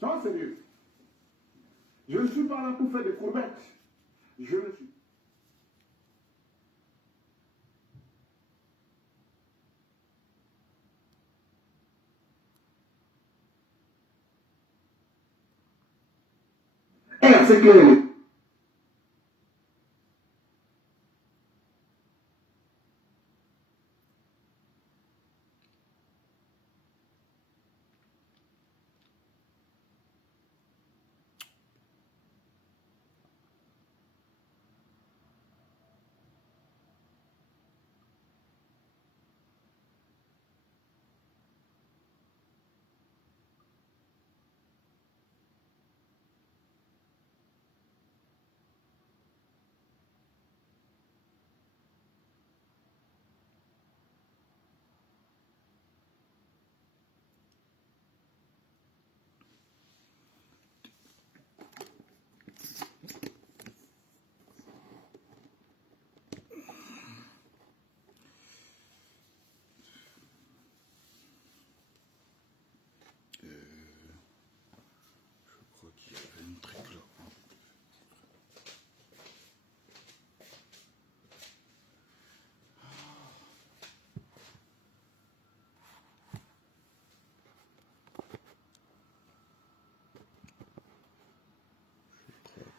Sois sérieux. Je ne suis pas là pour faire des promesses. Je ne suis. Et c'est que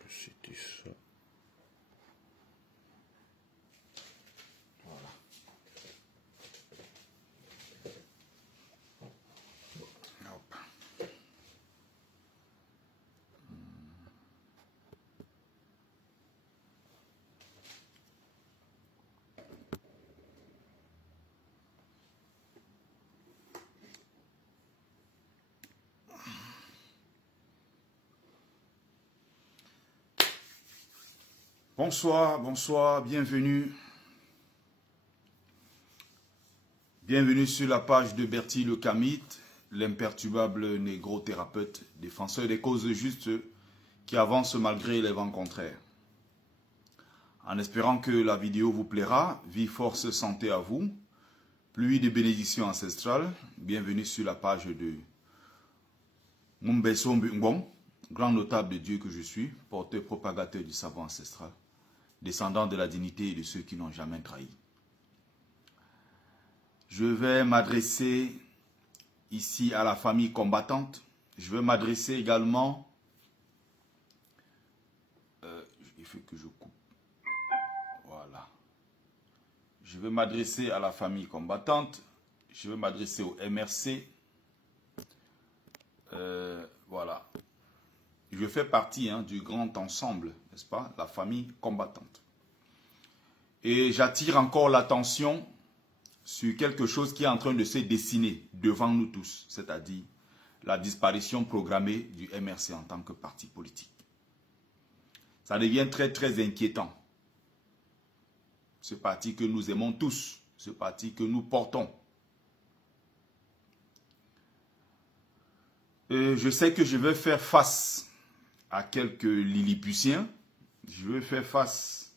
c'était ça. Voilà. Hop. Bonsoir, bonsoir, bienvenue. Bienvenue sur la page de Bertie Le Kamit, l'imperturbable négro-thérapeute, défenseur des causes justes qui avance malgré les vents contraires. En espérant que la vidéo vous plaira, vie, force, santé à vous, pluie de bénédictions ancestrales, bienvenue sur la page de Mumbeso Mbong, grand notable de Dieu que je suis, porteur propagateur du savoir ancestral, descendant de la dignité et de ceux qui n'ont jamais trahi. Je vais m'adresser ici à la famille combattante. Je vais m'adresser également... il faut que je coupe. Voilà. Je vais m'adresser à la famille combattante. Je vais m'adresser au MRC. Voilà. Je fais partie du grand ensemble, n'est-ce pas? La famille combattante. Et j'attire encore l'attention sur quelque chose qui est en train de se dessiner devant nous tous, c'est-à-dire la disparition programmée du MRC en tant que parti politique. Ça devient très très inquiétant. Ce parti que nous aimons tous, ce parti que nous portons. Je sais que je vais faire face à quelques lilliputiens. Je vais faire face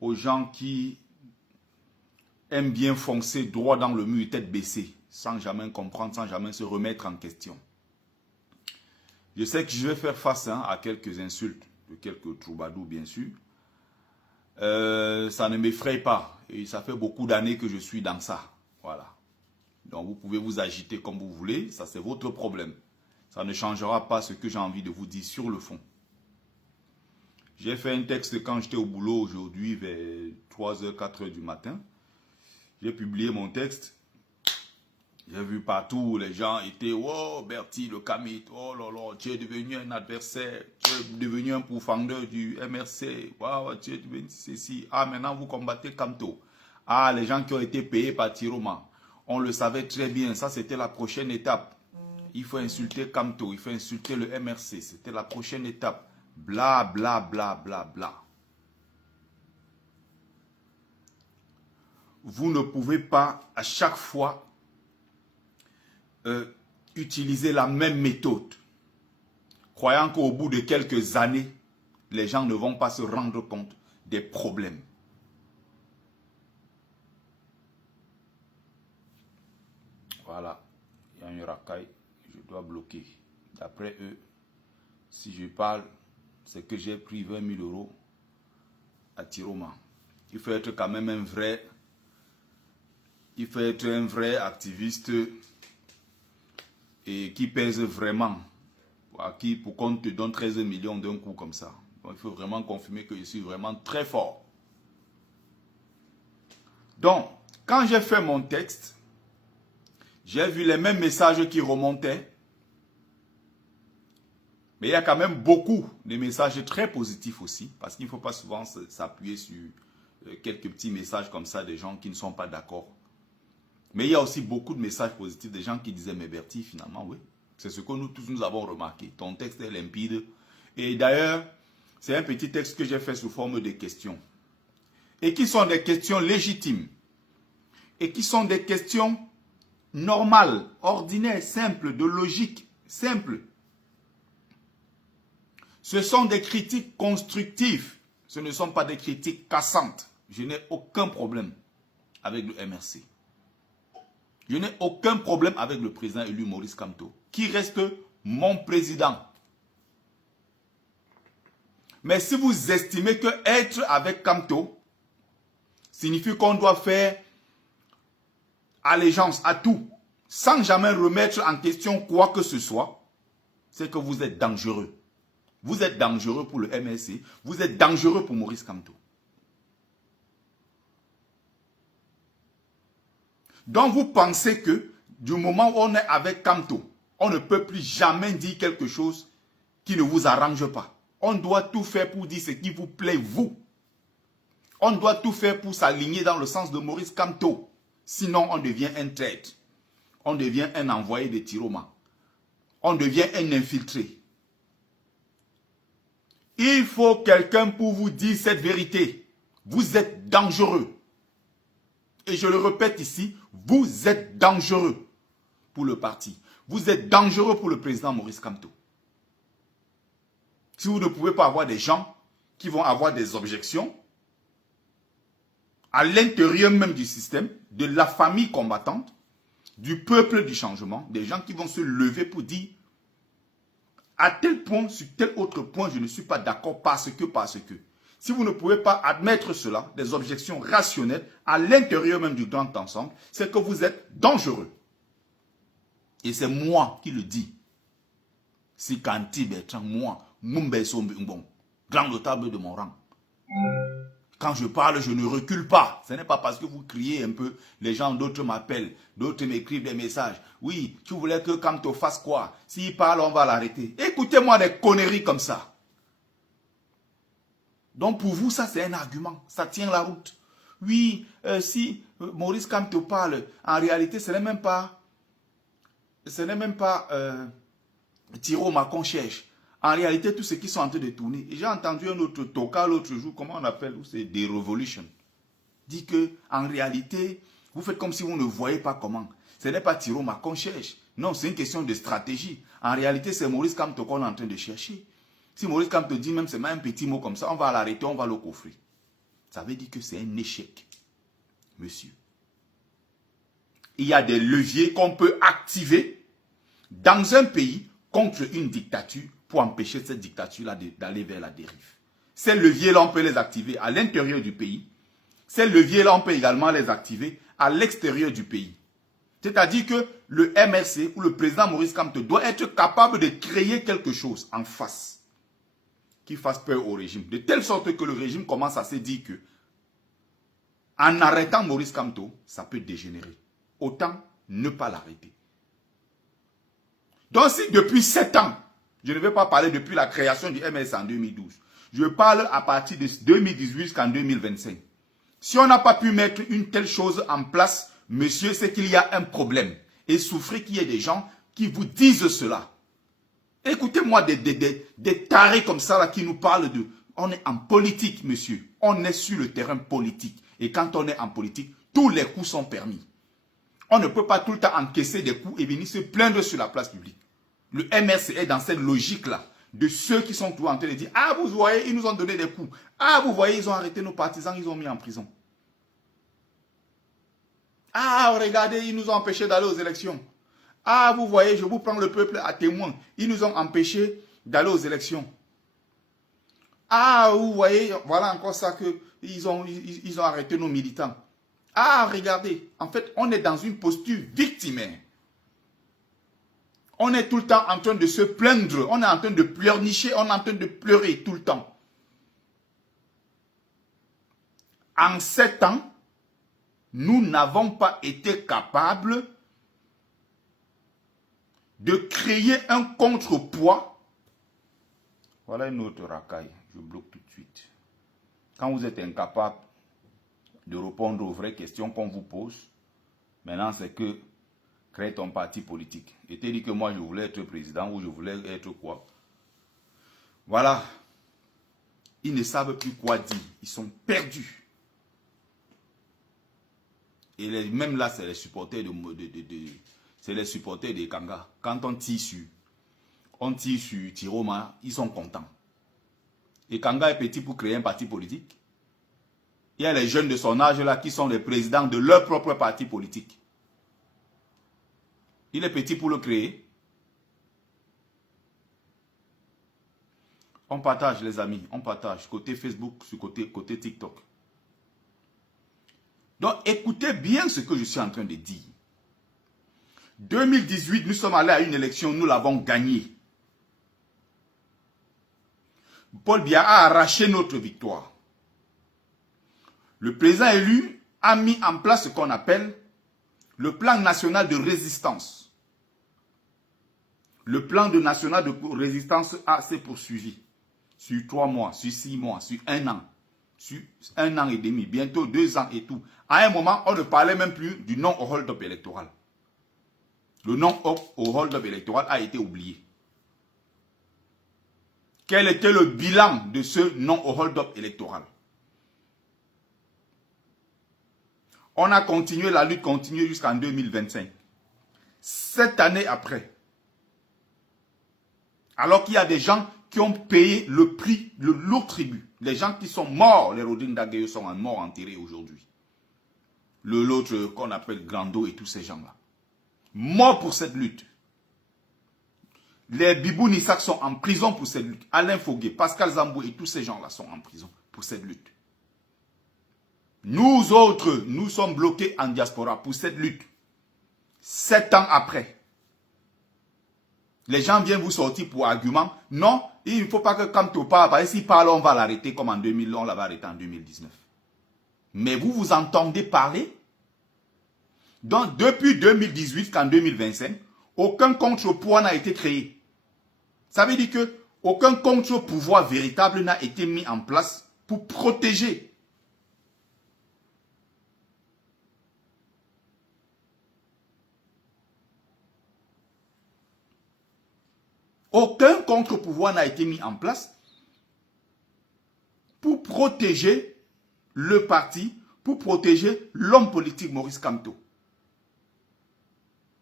aux gens qui aiment bien foncer droit dans le mur, tête baissée, sans jamais comprendre, sans jamais se remettre en question. Je sais que je vais faire face à quelques insultes, de quelques troubadours bien sûr. Ça ne m'effraie pas. Et ça fait beaucoup d'années que je suis dans ça. Voilà. Donc vous pouvez vous agiter comme vous voulez, ça c'est votre problème. Ça ne changera pas ce que j'ai envie de vous dire sur le fond. J'ai fait un texte quand j'étais au boulot aujourd'hui vers 3h, 4h du matin. J'ai publié mon texte. J'ai vu partout, les gens étaient, oh Bertie Le Kamit, oh là là, tu es devenu un adversaire, tu es devenu un pourfendeur du MRC, wow, tu es devenu ceci. Ah, maintenant vous combattez Kamto. Ah, les gens qui ont été payés par Tiroma, on le savait très bien, ça c'était la prochaine étape. Il faut insulter Kamto, il faut insulter le MRC, c'était la prochaine étape. Bla, bla, bla, bla, bla. Vous ne pouvez pas à chaque fois utiliser la même méthode, croyant qu'au bout de quelques années, les gens ne vont pas se rendre compte des problèmes. Voilà, il y a un racaille, je dois bloquer. D'après eux, si je parle, c'est que j'ai pris 20 000 euros à Tiroma. Il faut être quand même un vrai... Il faut être un vrai activiste et qui pèse vraiment. Pour qu'on te donne 13 millions d'un coup comme ça. Donc, il faut vraiment confirmer que je suis vraiment très fort. Donc, quand j'ai fait mon texte, j'ai vu les mêmes messages qui remontaient. Mais il y a quand même beaucoup de messages très positifs aussi. Parce qu'il ne faut pas souvent s'appuyer sur quelques petits messages comme ça des gens qui ne sont pas d'accord. Mais il y a aussi beaucoup de messages positifs des gens qui disaient, mais Bertie, finalement, oui. C'est ce que nous tous nous avons remarqué. Ton texte est limpide. Et d'ailleurs, c'est un petit texte que j'ai fait sous forme de questions. Et qui sont des questions légitimes. Et qui sont des questions normales, ordinaires, simples, de logique, simples. Ce sont des critiques constructives. Ce ne sont pas des critiques cassantes. Je n'ai aucun problème avec le MRC. Je n'ai aucun problème avec le président élu Maurice Kamto, qui reste mon président. Mais si vous estimez que être avec Kamto signifie qu'on doit faire allégeance à tout, sans jamais remettre en question quoi que ce soit, c'est que vous êtes dangereux. Vous êtes dangereux pour le MRC, vous êtes dangereux pour Maurice Kamto. Donc vous pensez que du moment où on est avec Kamto, on ne peut plus jamais dire quelque chose qui ne vous arrange pas. On doit tout faire pour dire ce qui vous plaît, vous. On doit tout faire pour s'aligner dans le sens de Maurice Kamto. Sinon, on devient un traître. On devient un envoyé de Tiroma. On devient un infiltré. Il faut quelqu'un pour vous dire cette vérité. Vous êtes dangereux. Et je le répète ici, vous êtes dangereux pour le parti. Vous êtes dangereux pour le président Maurice Kamto. Si vous ne pouvez pas avoir des gens qui vont avoir des objections à l'intérieur même du système, de la famille combattante, du peuple du changement, des gens qui vont se lever pour dire à tel point, sur tel autre point, je ne suis pas d'accord parce que. Si vous ne pouvez pas admettre cela, des objections rationnelles à l'intérieur même du grand ensemble, c'est que vous êtes dangereux. Et c'est moi qui le dis. C'est Kanti Bertrand, moi, Mumbe Sombung, grand notable de mon rang. Quand je parle, je ne recule pas. Ce n'est pas parce que vous criez un peu, les gens, d'autres m'appellent, d'autres m'écrivent des messages. Oui, tu voulais que Kamto fasse quoi? S'il parle, on va l'arrêter. Écoutez-moi des conneries comme ça. Donc pour vous, ça c'est un argument. Ça tient la route. Oui, si Maurice Kamto parle, en réalité, ce n'est même pas Tiroma qu'on cherche. En réalité, tous ceux qui sont en train de tourner. Et j'ai entendu un autre toka l'autre jour, comment on appelle, c'est des Revolution. Dit que en réalité, vous faites comme si vous ne voyez pas comment. Ce n'est pas Tiroma qu'on cherche. Non, c'est une question de stratégie. En réalité, c'est Maurice Kamto qu'on est en train de chercher. Si Maurice Kamto dit même c'est un petit mot comme ça, on va l'arrêter, on va le coffrer. Ça veut dire que c'est un échec, monsieur. Il y a des leviers qu'on peut activer dans un pays contre une dictature pour empêcher cette dictature-là d'aller vers la dérive. Ces leviers-là, on peut les activer à l'intérieur du pays. Ces leviers-là, on peut également les activer à l'extérieur du pays. C'est-à-dire que le MRC ou le président Maurice Kamto doit être capable de créer quelque chose en face qui fasse peur au régime. De telle sorte que le régime commence à se dire que en arrêtant Maurice Kamto, ça peut dégénérer. Autant ne pas l'arrêter. Donc si depuis 7 ans, je ne vais pas parler depuis la création du MRC en 2012, je parle à partir de 2018 jusqu'en 2025. Si on n'a pas pu mettre une telle chose en place, monsieur, c'est qu'il y a un problème. Et souffrez qu'il y ait des gens qui vous disent cela. Écoutez-moi des tarés comme ça là, qui nous parlent de... On est en politique, monsieur. On est sur le terrain politique. Et quand on est en politique, tous les coups sont permis. On ne peut pas tout le temps encaisser des coups et venir se plaindre sur la place publique. Le MRC est dans cette logique-là de ceux qui sont toujours en train de dire « Ah, vous voyez, ils nous ont donné des coups. Ah, vous voyez, ils ont arrêté nos partisans, ils ont mis en prison. Ah, regardez, ils nous ont empêchés d'aller aux élections. Ah, vous voyez, je vous prends le peuple à témoin. Ils nous ont empêchés d'aller aux élections. Ah, vous voyez, voilà encore ça que ils ont arrêté nos militants. Ah, regardez, en fait, on est dans une posture victimaire. On est tout le temps en train de se plaindre, on est en train de pleurnicher, on est en train de pleurer tout le temps. En 7 ans, nous n'avons pas été capables de créer un contrepoids. Voilà une autre racaille, je bloque tout de suite. Quand vous êtes incapable de répondre aux vraies questions qu'on vous pose, maintenant c'est que crée ton parti politique. Et t'ai dit que moi je voulais être président ou je voulais être quoi. Voilà. Ils ne savent plus quoi dire. Ils sont perdus. Et même là, c'est les supporters c'est les supporters des Kanga. Quand on tire sur Tiroma, ils sont contents. Et Kanga est petit pour créer un parti politique. Il y a les jeunes de son âge là qui sont les présidents de leur propre parti politique. Il est petit pour le créer. On partage les amis, on partage côté Facebook, sur côté TikTok. Donc écoutez bien ce que je suis en train de dire. 2018, nous sommes allés à une élection, nous l'avons gagnée. Paul Biya a arraché notre victoire. Le président élu a mis en place ce qu'on appelle le plan national de résistance. Le plan national de résistance s'est poursuivi sur 3 mois, sur 6 mois, sur 1 an, sur 1 an et demi, bientôt 2 ans et tout. À un moment, on ne parlait même plus du non au hold-up électoral. Le non au hold-up électoral a été oublié. Quel était le bilan de ce non au hold-up électoral? On a continué, la lutte continue jusqu'en 2025. 7 années après, alors qu'il y a des gens qui ont payé le prix, le lourd tribut. Les gens qui sont morts, les Rodin Dagueyo sont morts enterrés aujourd'hui. L'autre qu'on appelle Grando et tous ces gens-là. Morts pour cette lutte. Les Bibou Nissak sont en prison pour cette lutte. Alain Foguet, Pascal Zambou et tous ces gens-là sont en prison pour cette lutte. Nous autres, nous sommes bloqués en diaspora pour cette lutte. 7 ans après. Les gens viennent vous sortir pour argument. Non, il ne faut pas que Kamto parle. Parce que s'il parle, on va l'arrêter comme en 2000. On l'avait arrêté en 2019. Mais vous entendez parler? Donc, depuis 2018 jusqu'en 2025, aucun contre-pouvoir n'a été créé. Ça veut dire que aucun contre-pouvoir véritable n'a été mis en place pour protéger. Aucun contre-pouvoir n'a été mis en place pour protéger le parti, pour protéger l'homme politique Maurice Kamto.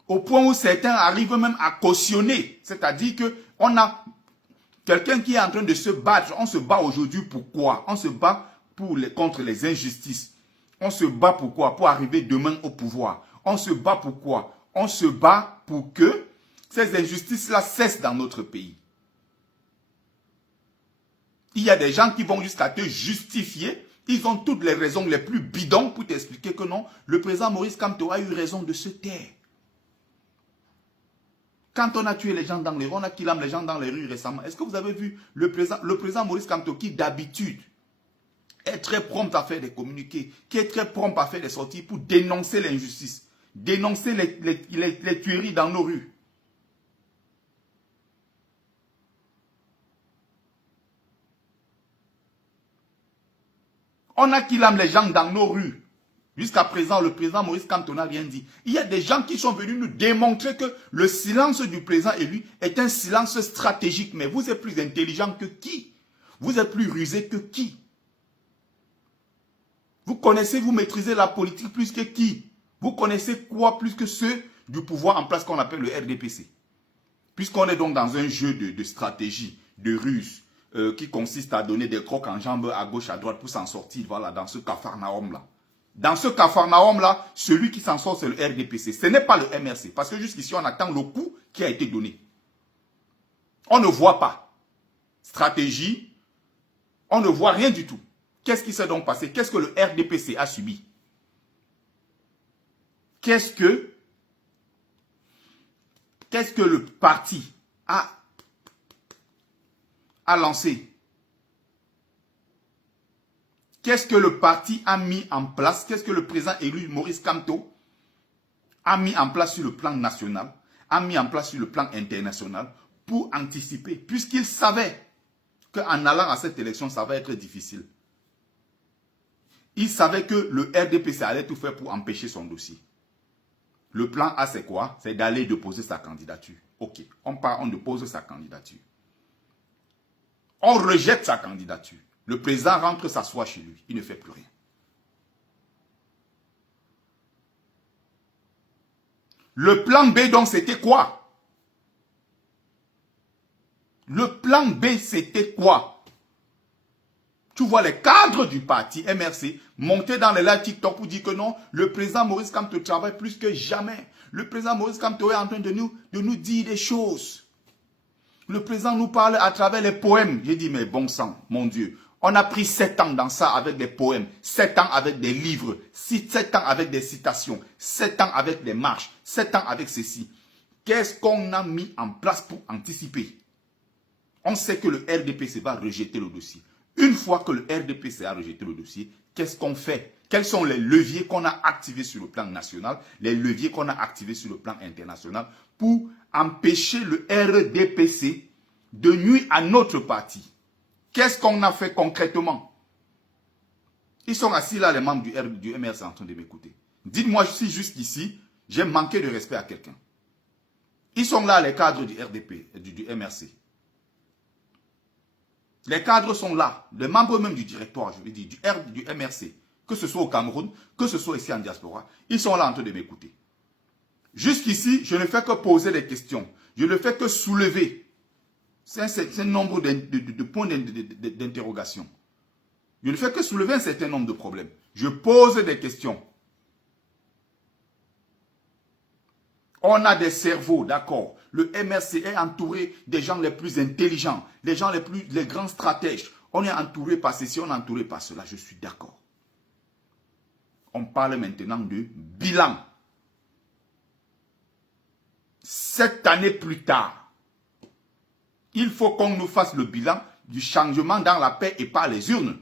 Au point où certains arrivent même à cautionner. C'est-à-dire qu'on a quelqu'un qui est en train de se battre. On se bat aujourd'hui pourquoi? On se bat contre les injustices. On se bat pourquoi? Pour arriver demain au pouvoir. On se bat pourquoi? On se bat pour que ces injustices-là cessent dans notre pays. Il y a des gens qui vont jusqu'à te justifier. Ils ont toutes les raisons les plus bidons pour t'expliquer que non, le président Maurice Kamto a eu raison de se taire. Quand on a tué les gens dans les rues, on a killé les gens dans les rues récemment. Est-ce que vous avez vu le président Maurice Kamto qui d'habitude est très prompt à faire des communiqués, qui est très prompt à faire des sorties pour dénoncer l'injustice, dénoncer les tueries dans nos rues. On a killé les gens dans nos rues. Jusqu'à présent, le président Maurice Kamto n'a rien dit. Il y a des gens qui sont venus nous démontrer que le silence du président élu est un silence stratégique. Mais vous êtes plus intelligent que qui? Vous êtes plus rusé que qui? Vous connaissez, vous maîtrisez la politique plus que qui? Vous connaissez quoi plus que ceux du pouvoir en place qu'on appelle le RDPC? Puisqu'on est donc dans un jeu de stratégie, de ruse, qui consiste à donner des crocs en jambes à gauche, à droite pour s'en sortir, voilà, dans ce capharnaüm-là. Dans ce Capharnaüm-là, celui qui s'en sort, c'est le RDPC. Ce n'est pas le MRC. Parce que jusqu'ici, on attend le coup qui a été donné. On ne voit pas. Stratégie, on ne voit rien du tout. Qu'est-ce qui s'est donc passé? Qu'est-ce que le RDPC a subi? Qu'est-ce que le parti a lancé? Qu'est-ce que le parti a mis en place? Qu'est-ce que le président élu Maurice Kamto a mis en place sur le plan national, a mis en place sur le plan international pour anticiper, puisqu'il savait qu'en allant à cette élection, ça va être difficile. Il savait que le RDPC allait tout faire pour empêcher son dossier. Le plan A, c'est quoi? C'est d'aller déposer sa candidature. Ok, on part, on dépose sa candidature. On rejette sa candidature. Le président rentre s'asseoir chez lui. Il ne fait plus rien. Le plan B, donc, c'était quoi? Le plan B, c'était quoi? Tu vois les cadres du parti MRC monter dans les lives TikTok pour dire que non, le président Maurice Kamto travaille plus que jamais. Le président Maurice Kamto est en train de nous dire des choses. Le président nous parle à travers les poèmes. J'ai dit, mais bon sang, mon Dieu. On a pris 7 ans dans ça avec des poèmes, 7 ans avec des livres, 7 ans avec des citations, 7 ans avec des marches, 7 ans avec ceci. Qu'est-ce qu'on a mis en place pour anticiper? On sait que le RDPC va rejeter le dossier. Une fois que le RDPC a rejeté le dossier, qu'est-ce qu'on fait? Quels sont les leviers qu'on a activés sur le plan national, les leviers qu'on a activés sur le plan international pour empêcher le RDPC de nuire à notre parti? Qu'est-ce qu'on a fait concrètement? Ils sont assis là, les membres du MRC, en train de m'écouter. Dites-moi si jusqu'ici, j'ai manqué de respect à quelqu'un. Ils sont là, les cadres du RDP, du MRC. Les cadres sont là, les membres même du directoire, je veux dire, du MRC, que ce soit au Cameroun, que ce soit ici en diaspora, ils sont là en train de m'écouter. Jusqu'ici, je ne fais que poser des questions. Je ne fais que soulever. C'est un nombre de points d'interrogation. Je ne fais que soulever un certain nombre de problèmes. Je pose des questions. On a des cerveaux, d'accord. Le MRC est entouré des gens les plus intelligents, les gens les grands stratèges. On est entouré par ceci, on est entouré par cela. Je suis d'accord. On parle maintenant de bilan. 7 années plus tard, il faut qu'on nous fasse le bilan du changement dans la paix et par les urnes.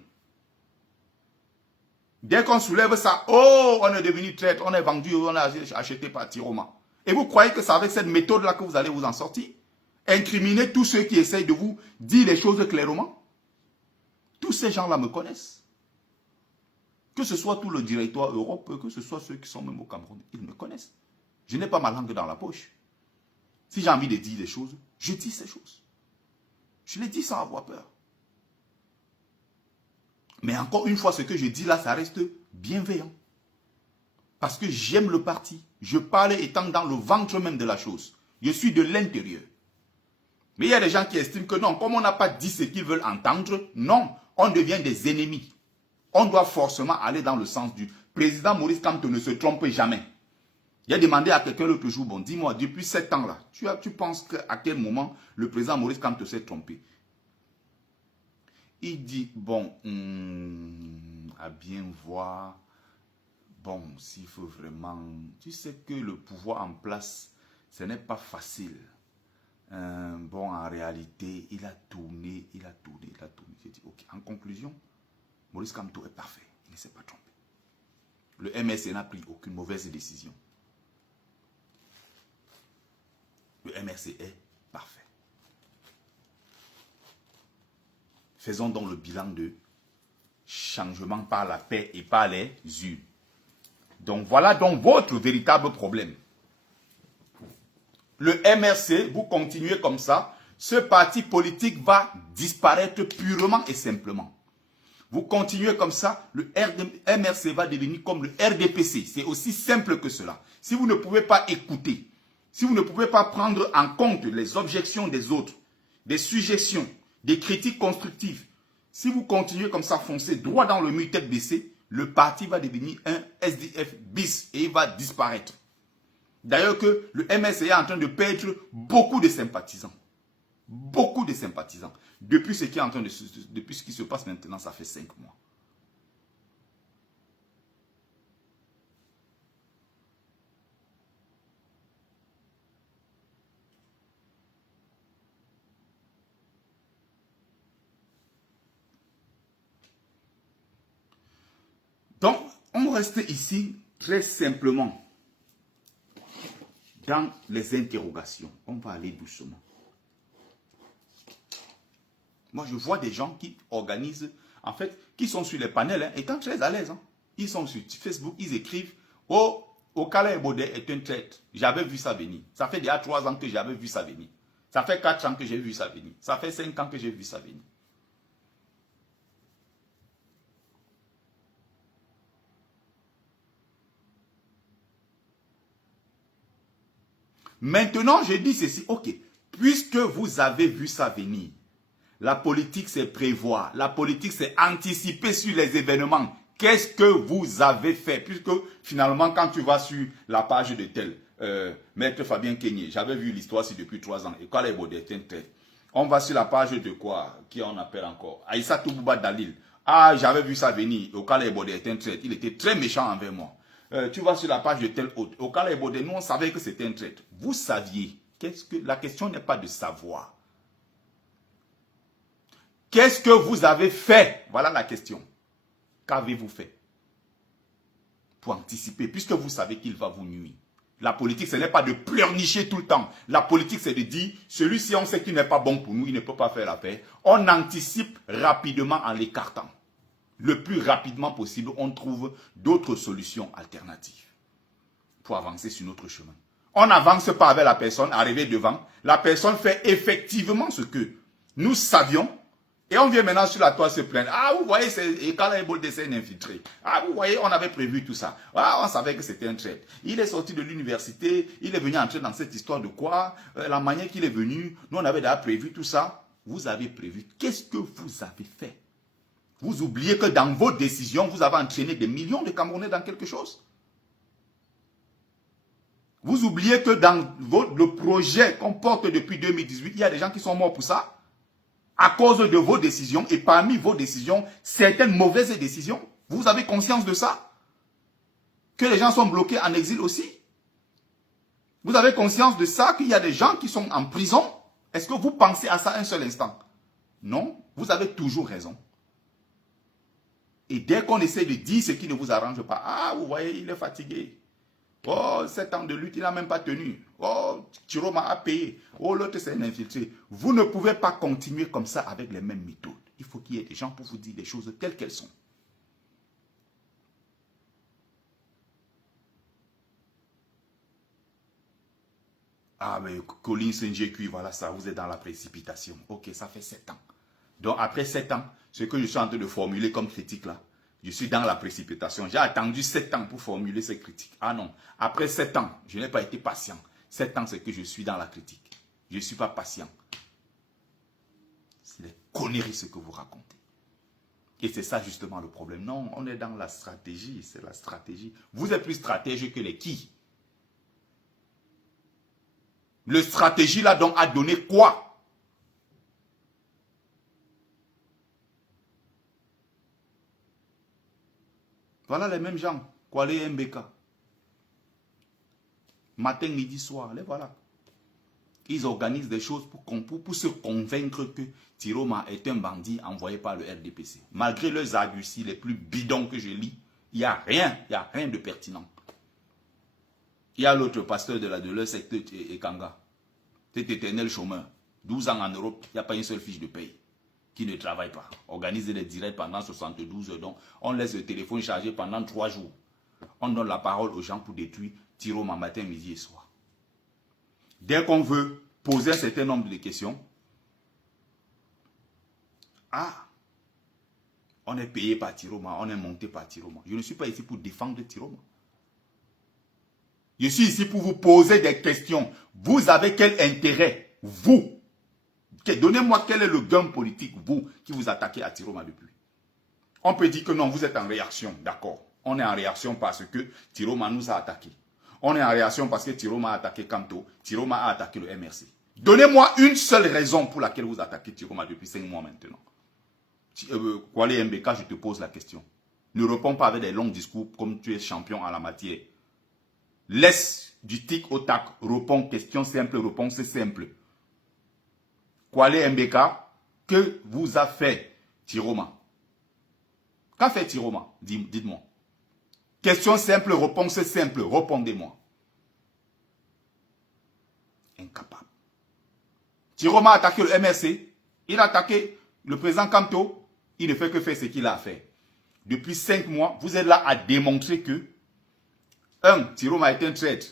Dès qu'on soulève ça, oh, on est devenu traître, on est vendu, on a acheté par Tiroma. Et vous croyez que c'est avec cette méthode-là que vous allez vous en sortir? Incriminer tous ceux qui essayent de vous dire les choses clairement? Tous ces gens-là me connaissent. Que ce soit tout le directoire Europe, que ce soit ceux qui sont même au Cameroun, ils me connaissent. Je n'ai pas ma langue dans la poche. Si j'ai envie de dire des choses, je dis ces choses. Je les dis sans avoir peur. Mais encore une fois, ce que je dis là, ça reste bienveillant. Parce que j'aime le parti. Je parle étant dans le ventre même de la chose. Je suis de l'intérieur. Mais il y a des gens qui estiment que non, comme on n'a pas dit ce qu'ils veulent entendre, non, on devient des ennemis. On doit forcément aller dans le sens du président Maurice Kamto ne se trompe jamais. Il a demandé à quelqu'un l'autre jour, bon, dis-moi, depuis 7 ans là, tu penses qu'à quel moment le président Maurice Kamto s'est trompé? Il dit, bon, à bien voir, bon, s'il faut vraiment, tu sais que le pouvoir en place, ce n'est pas facile. Bon, en réalité, il a tourné. J'ai dit, ok, en conclusion, Maurice Kamto est parfait, il ne s'est pas trompé. Le MRC n'a pris aucune mauvaise décision. Le MRC est parfait. Faisons donc le bilan de changement par la paix et par les urnes. Donc voilà donc votre véritable problème. Le MRC, vous continuez comme ça, ce parti politique va disparaître purement et simplement. Vous continuez comme ça, le MRC va devenir comme le RDPC. C'est aussi simple que cela. Si vous ne pouvez pas écouter, si vous ne pouvez pas prendre en compte les objections des autres, des suggestions, des critiques constructives, si vous continuez comme ça, foncez droit dans le mur tête baissée, le parti va devenir un SDF bis et il va disparaître. D'ailleurs que le MSC est en train de perdre beaucoup de sympathisants. Beaucoup de sympathisants. Depuis ce qui est en train de depuis ce qui se passe maintenant, ça fait 5 mois. Donc, on reste ici très simplement dans les interrogations. On va aller doucement. Moi, je vois des gens qui organisent, en fait, qui sont sur les panels, étant très à l'aise. Ils sont sur Facebook, ils écrivent « Oh, Okala Ebode est un traître. J'avais vu ça venir. Ça fait déjà 3 ans que j'avais vu ça venir. Ça fait 4 ans que j'ai vu ça venir. Ça fait 5 ans que j'ai vu ça venir. » Maintenant, je dis ceci, ok, puisque vous avez vu ça venir, la politique c'est prévoir, la politique c'est anticiper sur les événements. Qu'est-ce que vous avez fait? Puisque finalement, quand tu vas sur la page de tel, Maître Fabien Kenyé, j'avais vu l'histoire ici depuis 3 ans, et quand les Bodé, on va sur la page de quoi, qui on appelle encore, Aïssa Toubouba Dalil. Ah, j'avais vu ça venir, au cas où il était très méchant envers moi. Tu vas sur la page de tel autre. Au cas où nous, on savait que c'était un traître. Vous saviez. La question n'est pas de savoir. Qu'est-ce que vous avez fait? Voilà la question. Qu'avez-vous fait pour anticiper, puisque vous savez qu'il va vous nuire? La politique, ce n'est pas de pleurnicher tout le temps. La politique, c'est de dire, celui-ci, on sait qu'il n'est pas bon pour nous, il ne peut pas faire l'affaire. On anticipe rapidement en l'écartant. Le plus rapidement possible, on trouve d'autres solutions alternatives pour avancer sur notre chemin. On n'avance pas avec la personne, arriver devant. La personne fait effectivement ce que nous savions. Et on vient maintenant sur la toile se plaindre. Ah, vous voyez, quand c'est un infiltré. Ah, vous voyez, on avait prévu tout ça. Ah, on savait que c'était un traître. Il est sorti de l'université, il est venu entrer dans cette histoire de quoi? La manière qu'il est venu, nous on avait déjà prévu tout ça. Vous avez prévu. Qu'est-ce que vous avez fait? Vous oubliez que dans vos décisions, vous avez entraîné des millions de Camerounais dans quelque chose? Vous oubliez que dans le projet qu'on porte depuis 2018, il y a des gens qui sont morts pour ça? À cause de vos décisions, et parmi vos décisions, certaines mauvaises décisions. Vous avez conscience de ça? Que les gens sont bloqués en exil aussi? Vous avez conscience de ça, qu'il y a des gens qui sont en prison? Est-ce que vous pensez à ça un seul instant? Non, vous avez toujours raison. Et dès qu'on essaie de dire ce qui ne vous arrange pas, ah, vous voyez, il est fatigué. Oh, 7 ans de lutte, il n'a même pas tenu. Oh, Tiroma a payé. Oh, l'autre, c'est un infiltré. Vous ne pouvez pas continuer comme ça avec les mêmes méthodes. Il faut qu'il y ait des gens pour vous dire des choses telles qu'elles sont. Ah, mais Colin Saint-Jécu, voilà ça, vous êtes dans la précipitation. Ok, ça fait 7 ans. Donc, après 7 ans, ce que je suis en train de formuler comme critique là, je suis dans la précipitation. J'ai attendu 7 ans pour formuler ces critiques. Ah non, après 7 ans, je n'ai pas été patient. 7 ans, c'est que je suis dans la critique. Je ne suis pas patient. C'est des conneries ce que vous racontez. Et c'est ça justement le problème. Non, on est dans la stratégie, c'est la stratégie. Vous êtes plus stratège que les qui? Le stratégie là donc a donné quoi? Voilà les mêmes gens. Kwale et Mbeka. Matin, midi, soir. Les voilà. Ils organisent des choses pour se convaincre que Tiroma est un bandit envoyé par le RDPC. Malgré leurs arguties les plus bidons que je lis, il n'y a rien de pertinent. Il y a l'autre pasteur de leur secteur Ekanga. Cet éternel chômeur. 12 ans en Europe, il n'y a pas une seule fiche de paye. Qui ne travaille pas. Organise des directs pendant 72 heures. Donc, on laisse le téléphone chargé pendant 3 jours. On donne la parole aux gens pour détruire Tiroma matin, midi et soir. Dès qu'on veut poser un certain nombre de questions, ah, on est payé par Tiroma, on est monté par Tiroma. Je ne suis pas ici pour défendre Tiroma. Je suis ici pour vous poser des questions. Vous avez quel intérêt, vous? Donnez-moi quel est le gain politique, vous, qui vous attaquez à Tiroma depuis. On peut dire que non, vous êtes en réaction, d'accord. On est en réaction parce que Tiroma nous a attaqué. On est en réaction parce que Tiroma a attaqué Kanto, Tiroma a attaqué le MRC. Donnez-moi une seule raison pour laquelle vous attaquez Tiroma depuis 5 mois maintenant. Kwale Mbeka, je te pose la question. Ne réponds pas avec des longs discours comme tu es champion en la matière. Laisse du tic au tac. Réponds, question simple, réponse simple. Kwale Mbeka, que vous a fait Tiroma? Qu'a fait Tiroma? Dites-moi. Question simple, réponse simple. Répondez-moi. Incapable. Tiroma a attaqué le MRC. Il a attaqué le président Kanto. Il ne fait que faire ce qu'il a fait. Depuis 5 mois, vous êtes là à démontrer que Tiroma est un traître.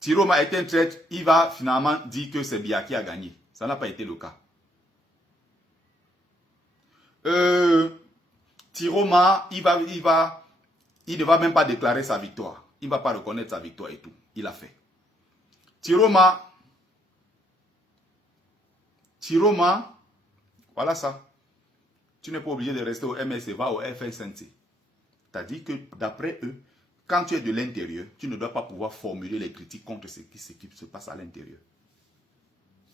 Tiroma est un traître. Il va finalement dire que c'est Bia qui a gagné. Ça n'a pas été le cas. Tiroma, il ne va même pas déclarer sa victoire. Il ne va pas reconnaître sa victoire et tout. Il a fait. Tiroma, voilà ça. Tu n'es pas obligé de rester au MSC, va au FSNC. C'est-à-dire que d'après eux, quand tu es de l'intérieur, tu ne dois pas pouvoir formuler les critiques contre ce qui se passe à l'intérieur.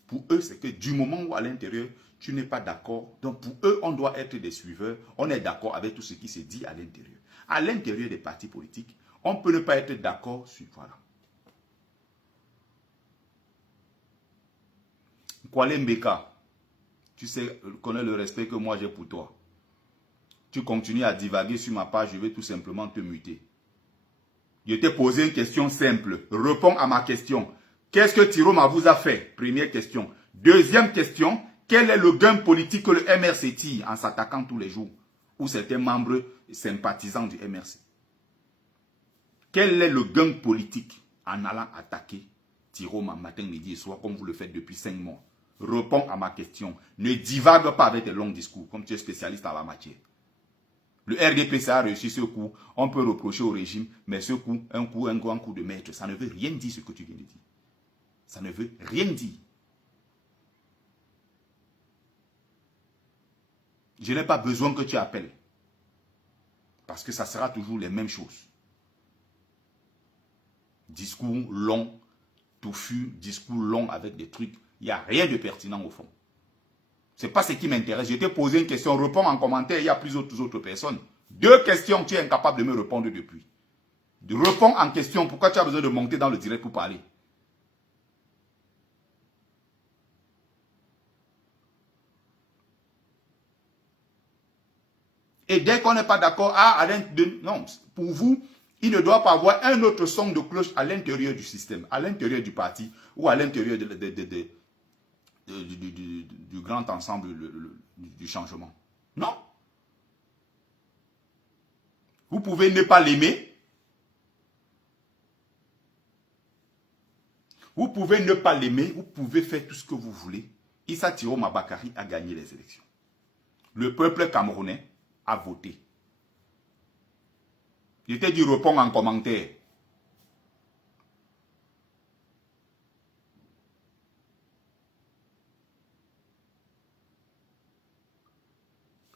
Pour eux, c'est que du moment où à l'intérieur, tu n'es pas d'accord, donc pour eux, on doit être des suiveurs, on est d'accord avec tout ce qui se dit à l'intérieur. À l'intérieur des partis politiques, on peut ne pas être d'accord sur... Voilà. Kwale Mbeka, tu sais, connais le respect que moi j'ai pour toi. Tu continues à divaguer sur ma page, je vais tout simplement te muter. Je t'ai posé une question simple. Réponds à ma question. Qu'est-ce que Tiroma vous a fait? Première question. Deuxième question. Quel est le gain politique que le MRC tire en s'attaquant tous les jours? Ou certains membres sympathisants du MRC? Quel est le gain politique en allant attaquer Tiroma matin, midi et soir comme vous le faites depuis 5 mois? Réponds à ma question. Ne divague pas avec des longs discours comme tu es spécialiste en la matière. Le RDPC a réussi ce coup. On peut reprocher au régime, mais ce coup, un grand coup de maître, ça ne veut rien dire ce que tu viens de dire. Ça ne veut rien dire. Je n'ai pas besoin que tu appelles. Parce que ça sera toujours les mêmes choses. Discours long, touffu, discours long avec des trucs. Il n'y a rien de pertinent au fond. Ce n'est pas ce qui m'intéresse. Je t'ai posé une question, réponds en commentaire, il y a plusieurs autres personnes. 2 questions, tu es incapable de me répondre depuis. Réponds en question, pourquoi tu as besoin de monter dans le direct pour parler? Et dès qu'on n'est pas d'accord, non, pour vous, il ne doit pas avoir un autre son de cloche à l'intérieur du système, à l'intérieur du parti ou à l'intérieur du grand ensemble du changement. Non. Vous pouvez ne pas l'aimer. Vous pouvez ne pas l'aimer. Vous pouvez faire tout ce que vous voulez. Issa Tiroma Bakari a gagné les élections. Le peuple camerounais a voté. Je t'ai dit, réponds en commentaire.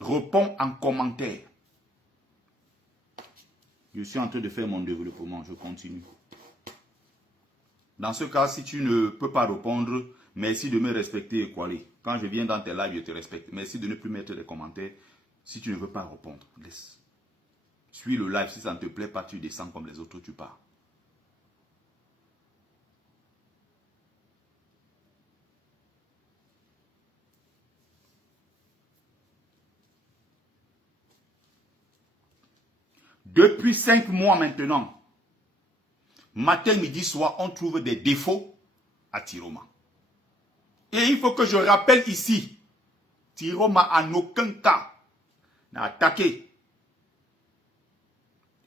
Réponds en commentaire. Je suis en train de faire mon développement, je continue. Dans ce cas, si tu ne peux pas répondre, merci de me respecter, Kwale. Quand je viens dans tes lives, je te respecte. Merci de ne plus mettre des commentaires. Si tu ne veux pas répondre, laisse. Suis le live, si ça ne te plaît pas, tu descends comme les autres, tu pars. Depuis 5 mois maintenant, matin, midi, soir, on trouve des défauts à Tiroma. Et il faut que je rappelle ici, Tiroma en aucun cas n'a attaqué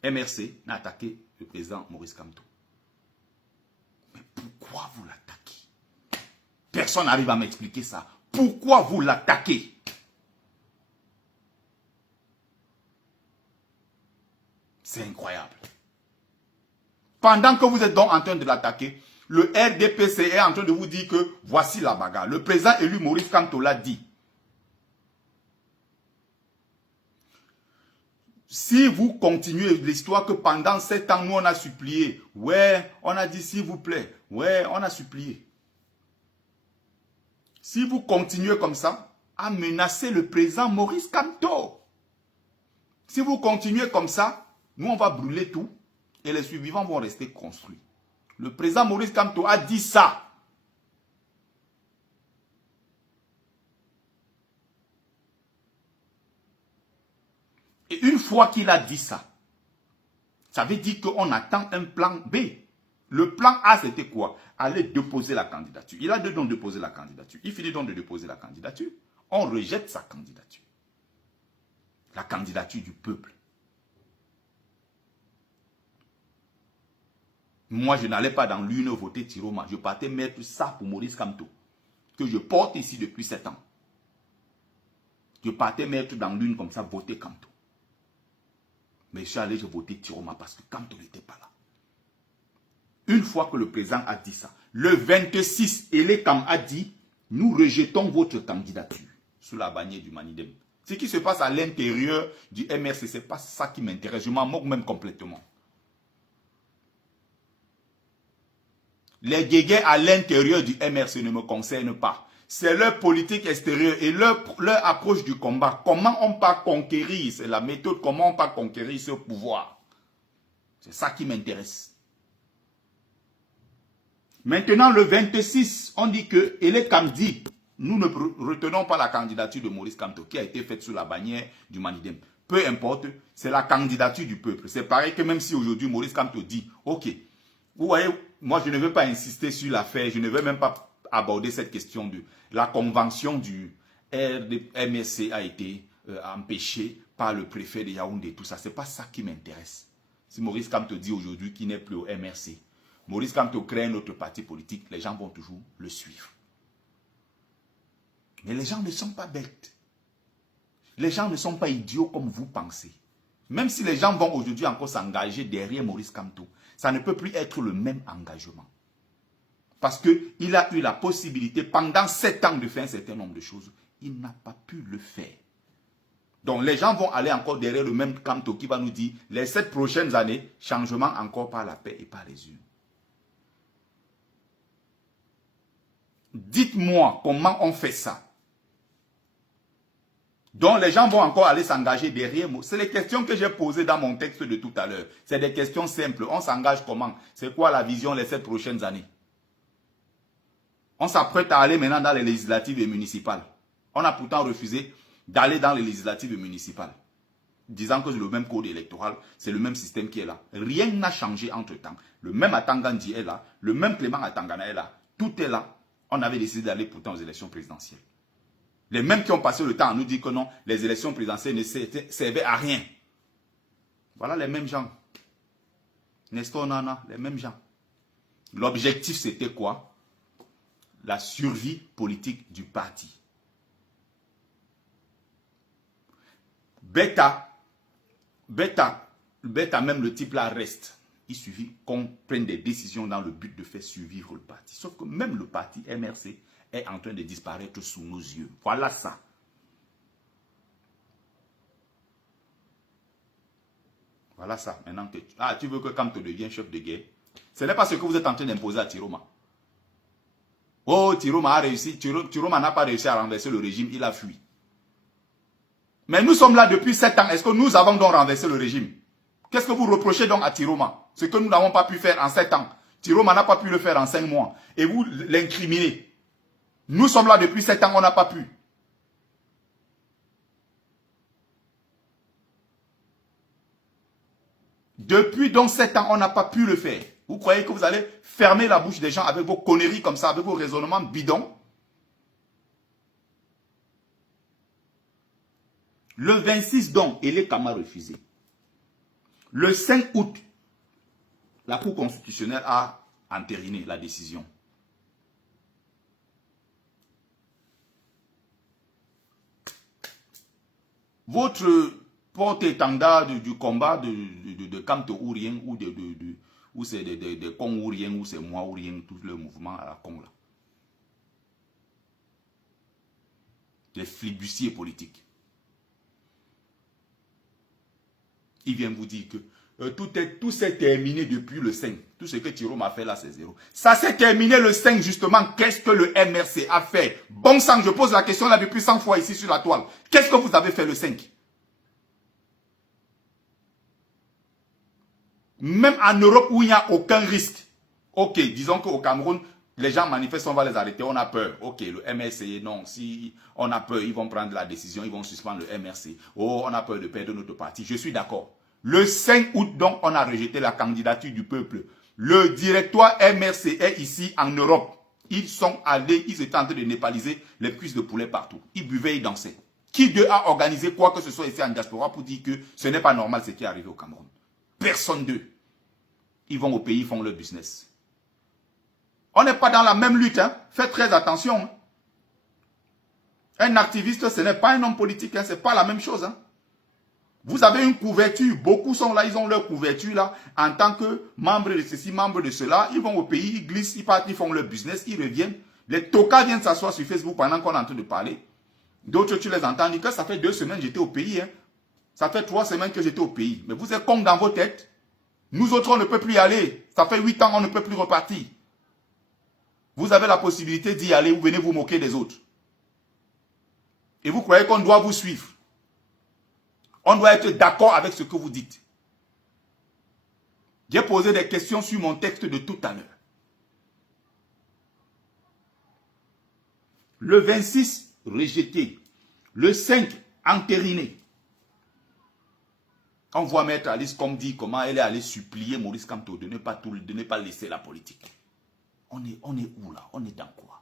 MRC, n'a attaqué le président Maurice Kamto. Mais pourquoi vous l'attaquez? Personne n'arrive à m'expliquer ça. Pourquoi vous l'attaquez? C'est incroyable. Pendant que vous êtes donc en train de l'attaquer, le RDPC est en train de vous dire que voici la bagarre. Le président élu Maurice Kamto l'a dit. Si vous continuez l'histoire que pendant 7 ans, nous on a supplié. Ouais, on a dit s'il vous plaît. Ouais, on a supplié. Si vous continuez comme ça, à menacer le président Maurice Kamto. Si vous continuez comme ça, nous on va brûler tout et les survivants vont rester construits. Le président Maurice Kamto a dit ça. Et une fois qu'il a dit ça, ça veut dire qu'on attend un plan B. Le plan A, c'était quoi? Aller déposer la candidature. Il a donc déposé la candidature. Il finit donc de déposer la candidature. On rejette sa candidature. La candidature du peuple. Moi, je n'allais pas dans l'une voter Tiroma. Je partais mettre ça pour Maurice Kamto, que je porte ici depuis 7 ans. Je partais mettre dans l'une comme ça, voter Kamto. Mais je suis allé voter Tiroma parce que Kamto n'était pas là. Une fois que le président a dit ça, le 26, Elekam a dit, nous rejetons votre candidature sous la bannière du Manidem. Ce qui se passe à l'intérieur du MRC, ce n'est pas ça qui m'intéresse. Je m'en moque même complètement. Les guégués à l'intérieur du MRC ne me concernent pas. C'est leur politique extérieure et leur approche du combat. Comment on peut conquérir, c'est la méthode, comment on peut conquérir ce pouvoir. C'est ça qui m'intéresse. Maintenant, le 26, on dit que Elekam dit, nous ne retenons pas la candidature de Maurice Kamto qui a été faite sous la bannière du Manidem. Peu importe, c'est la candidature du peuple. C'est pareil que même si aujourd'hui Maurice Kamto dit, ok, vous voyez, moi je ne veux pas insister sur l'affaire, je ne veux même pas aborder cette question de la convention du MSC a été empêchée par le préfet de Yaoundé, tout ça. Ce n'est pas ça qui m'intéresse. Si Maurice Kamto dit aujourd'hui qu'il n'est plus au MRC, Maurice Kamto crée un autre parti politique, les gens vont toujours le suivre. Mais les gens ne sont pas bêtes. Les gens ne sont pas idiots comme vous pensez. Même si les gens vont aujourd'hui encore s'engager derrière Maurice Kamto, ça ne peut plus être le même engagement. Parce qu'il a eu la possibilité pendant 7 ans de faire un certain nombre de choses. Il n'a pas pu le faire. Donc les gens vont aller encore derrière le même Kamto qui va nous dire les 7 prochaines années, changement encore par la paix et par les urnes. Dites-moi comment on fait ça. Donc les gens vont encore aller s'engager derrière moi. C'est les questions que j'ai posées dans mon texte de tout à l'heure. C'est des questions simples. On s'engage comment? C'est quoi la vision les 7 prochaines années? On s'apprête à aller maintenant dans les législatives et municipales. On a pourtant refusé d'aller dans les législatives et municipales. Disant que c'est le même code électoral, c'est le même système qui est là. Rien n'a changé entre-temps. Le même Atangandi est là, le même Clément Atangana est là. Tout est là. On avait décidé d'aller pourtant aux élections présidentielles. Les mêmes qui ont passé le temps à nous dire que non, les élections présidentielles ne servaient à rien. Voilà les mêmes gens. Nestor Nana, les mêmes gens. L'objectif c'était quoi? La survie politique du parti. Bêta, même le type là reste. Il suffit qu'on prenne des décisions dans le but de faire survivre le parti. Sauf que même le parti MRC est en train de disparaître sous nos yeux. Voilà ça. Voilà ça. Maintenant, tu veux que Kamto devienne chef de guerre? Ce n'est pas ce que vous êtes en train d'imposer à Tiroma. Oh, Tiroma a réussi. Tiroma n'a pas réussi à renverser le régime. Il a fui. Mais nous sommes là depuis 7 ans. Est-ce que nous avons donc renversé le régime? Qu'est-ce que vous reprochez donc à Tiroma? Ce que nous n'avons pas pu faire en 7 ans. Tiroma n'a pas pu le faire en 5 mois. Et vous l'incriminez. Nous sommes là depuis 7 ans, on n'a pas pu. Depuis donc 7 ans, on n'a pas pu le faire. Vous croyez que vous allez fermer la bouche des gens avec vos conneries comme ça, avec vos raisonnements bidons? Le 26 donc, Elekam a refusé. Le 5 août, la Cour constitutionnelle a entériné la décision. Votre porte-étendard du combat de Kamto ou rien, ou ou c'est des cons ou rien, ou c'est moi ou rien, tout le mouvement à la con là. Des flibustiers politiques. Il vient vous dire que tout s'est terminé depuis le 5. Tout ce que Thiro m'a fait là, c'est zéro. Ça s'est terminé le 5, justement. Qu'est-ce que le MRC a fait? Bon sang, je pose la question là depuis 100 fois ici sur la toile. Qu'est-ce que vous avez fait le 5? Même en Europe où il n'y a aucun risque. Ok, disons qu'au Cameroun, les gens manifestent, on va les arrêter, on a peur. Ok, le MRC, non, si on a peur, ils vont prendre la décision, ils vont suspendre le MRC. Oh, on a peur de perdre notre parti. Je suis d'accord. Le 5 août, donc, on a rejeté la candidature du peuple. Le directoire MRC est ici en Europe. Ils sont allés, ils étaient en train de népaliser les cuisses de poulet partout. Ils buvaient, ils dansaient. Qui d'eux a organisé quoi que ce soit ici en diaspora pour dire que ce n'est pas normal ce qui est arrivé au Cameroun? Personne d'eux. Ils vont au pays, ils font leur business. On n'est pas dans la même lutte. Hein. Faites très attention. Hein. Un activiste, ce n'est pas un homme politique. Hein. Ce n'est pas la même chose. Hein. Vous avez une couverture. Beaucoup sont là, ils ont leur couverture là. En tant que membre de ceci, membre de cela. Ils vont au pays, ils glissent, ils partent, ils font leur business, ils reviennent. Les tocards viennent s'asseoir sur Facebook pendant qu'on est en train de parler. D'autres, tu les entends dire que ça fait 2 semaines que j'étais au pays. Hein. Ça fait 3 semaines que j'étais au pays. Mais vous êtes con dans vos têtes. Nous autres, on ne peut plus y aller. Ça fait 8 ans, on ne peut plus repartir. Vous avez la possibilité d'y aller, vous venez vous moquer des autres. Et vous croyez qu'on doit vous suivre. On doit être d'accord avec ce que vous dites. J'ai posé des questions sur mon texte de tout à l'heure. Le 26, rejeté. Le 5, entériné. On voit Maître Alice comme dit comment elle est allée supplier Maurice Kamto de ne pas laisser la politique. On est où là? On est dans quoi?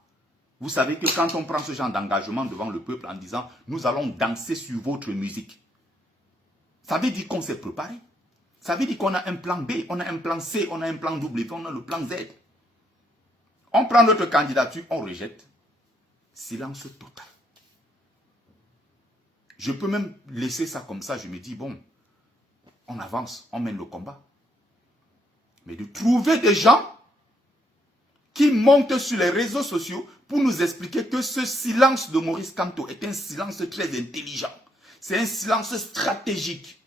Vous savez que quand on prend ce genre d'engagement devant le peuple en disant nous allons danser sur votre musique, ça veut dire qu'on s'est préparé. Ça veut dire qu'on a un plan B, on a un plan C, on a un plan W, on a le plan Z. On prend notre candidature, on rejette. Silence total. Je peux même laisser ça comme ça, je me dis bon, on avance, on mène le combat. Mais de trouver des gens qui montent sur les réseaux sociaux pour nous expliquer que ce silence de Maurice Kamto est un silence très intelligent. C'est un silence stratégique.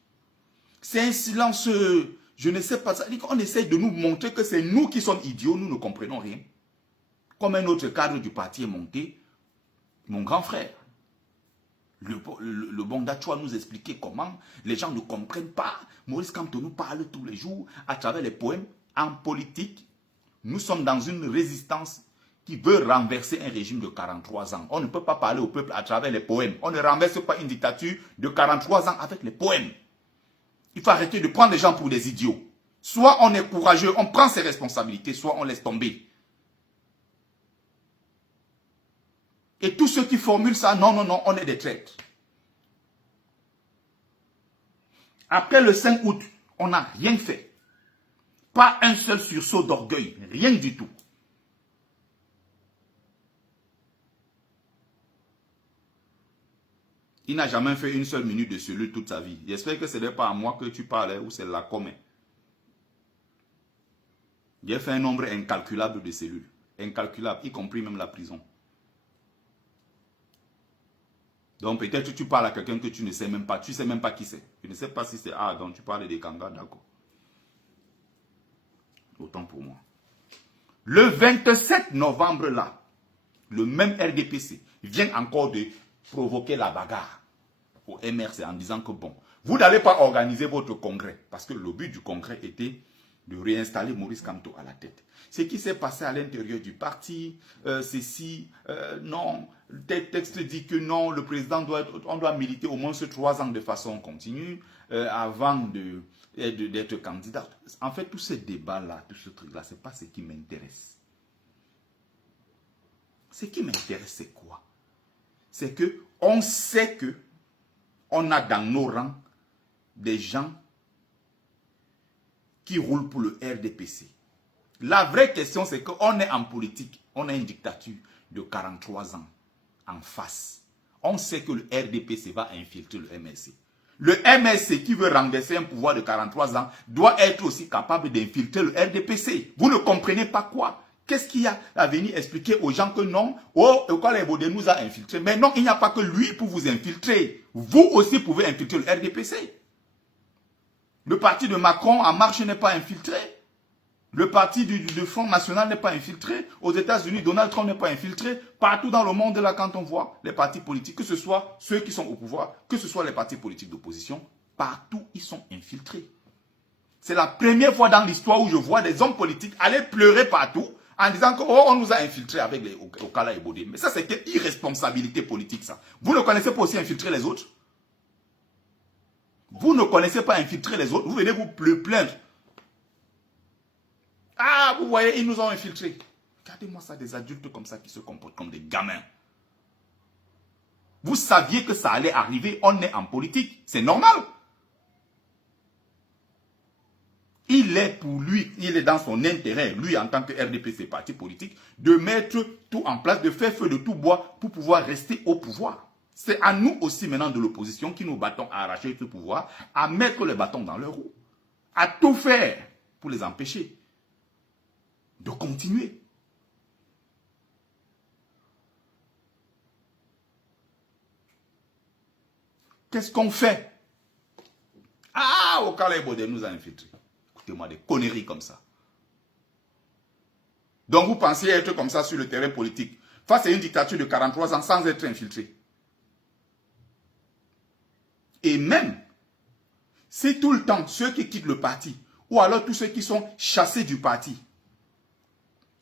C'est un silence, je ne sais pas, on essaie de nous montrer que c'est nous qui sommes idiots, nous ne comprenons rien. Comme un autre cadre du parti est monté, mon grand frère, le bon Dachoua nous expliquait comment les gens ne comprennent pas. Maurice Kamto nous parle tous les jours à travers les poèmes. En politique, nous sommes dans une résistance qui veut renverser un régime de 43 ans. On ne peut pas parler au peuple à travers les poèmes. On ne renverse pas une dictature de 43 ans avec les poèmes. Il faut arrêter de prendre les gens pour des idiots. Soit on est courageux, on prend ses responsabilités, soit on laisse tomber. Et tous ceux qui formulent ça, non, non, non, on est des traîtres. Après le 5 août, on n'a rien fait. Pas un seul sursaut d'orgueil, rien du tout. Il n'a jamais fait une seule minute de cellule toute sa vie. J'espère que ce n'est pas à moi que tu parles ou c'est la commun. J'ai fait un nombre incalculable de cellules. Incalculable, y compris même la prison. Donc peut-être que tu parles à quelqu'un que tu ne sais même pas. Tu ne sais même pas qui c'est. Je ne sais pas si c'est... Ah, donc tu parles des Kangas, d'accord. Autant pour moi. Le 27 novembre là, le même RDPC vient encore de provoquer la bagarre au MRC en disant que bon, vous n'allez pas organiser votre congrès parce que le but du congrès était de réinstaller Maurice Kamto à la tête. Ce qui s'est passé à l'intérieur du parti, non, le texte dit que non, le président on doit militer au moins 3 ans de façon continue avant d'être candidat. En fait, tout ce débat-là, tout ce truc-là, ce n'est pas ce qui m'intéresse. Ce qui m'intéresse, c'est quoi? C'est qu'on sait que on a dans nos rangs des gens qui roulent pour le RDPC. La vraie question, c'est qu'on est en politique. On a une dictature de 43 ans en face. On sait que le RDPC va infiltrer le MRC. Le MSC qui veut renverser un pouvoir de 43 ans doit être aussi capable d'infiltrer le RDPC. Vous ne comprenez pas quoi? Qu'est-ce qu'il y a à venir expliquer aux gens que non, oh, Okala Ebode nous a infiltrés. Mais non, il n'y a pas que lui pour vous infiltrer. Vous aussi pouvez infiltrer le RDPC. Le parti de Macron en marche n'est pas infiltré. Le parti du Front National n'est pas infiltré. Aux États-Unis, Donald Trump n'est pas infiltré. Partout dans le monde, là, quand on voit les partis politiques, que ce soit ceux qui sont au pouvoir, que ce soit les partis politiques d'opposition, partout, ils sont infiltrés. C'est la première fois dans l'histoire où je vois des hommes politiques aller pleurer partout en disant qu'on oh, nous a infiltrés avec les Okala Ebode. Mais ça, c'est quelle irresponsabilité politique, ça. Vous ne connaissez pas aussi infiltrer les autres? Vous ne connaissez pas infiltrer les autres? Vous venez vous plaindre. Ah, vous voyez, ils nous ont infiltrés. Regardez-moi ça, des adultes comme ça qui se comportent comme des gamins. Vous saviez que ça allait arriver, on est en politique, c'est normal. Il est pour lui, il est dans son intérêt, lui en tant que RDPC, parti politique, de mettre tout en place, de faire feu de tout bois pour pouvoir rester au pouvoir. C'est à nous aussi maintenant de l'opposition qui nous battons à arracher ce pouvoir, à mettre les bâtons dans leurs roues, à tout faire pour les empêcher de continuer. Qu'est-ce qu'on fait? Ah, Okala Ebode nous a infiltrés. Écoutez-moi, des conneries comme ça. Donc vous pensez être comme ça sur le terrain politique, face à une dictature de 43 ans sans être infiltré. Et même, si tout le temps, ceux qui quittent le parti, ou alors tous ceux qui sont chassés du parti,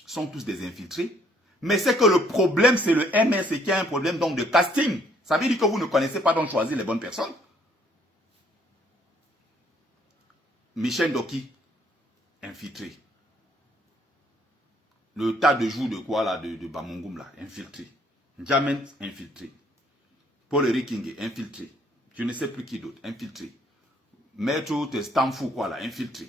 sont tous des infiltrés, mais c'est que le problème, c'est le MRC qui a un problème donc de casting. Ça veut dire que vous ne connaissez pas donc choisir les bonnes personnes. Michel Doki, infiltré. Le tas de jours de quoi là, de Bamongoum là, infiltré. Jamen, infiltré. Paul Rikingue, infiltré. Je ne sais plus qui d'autre, infiltré. Maître Stamfou quoi là, infiltré.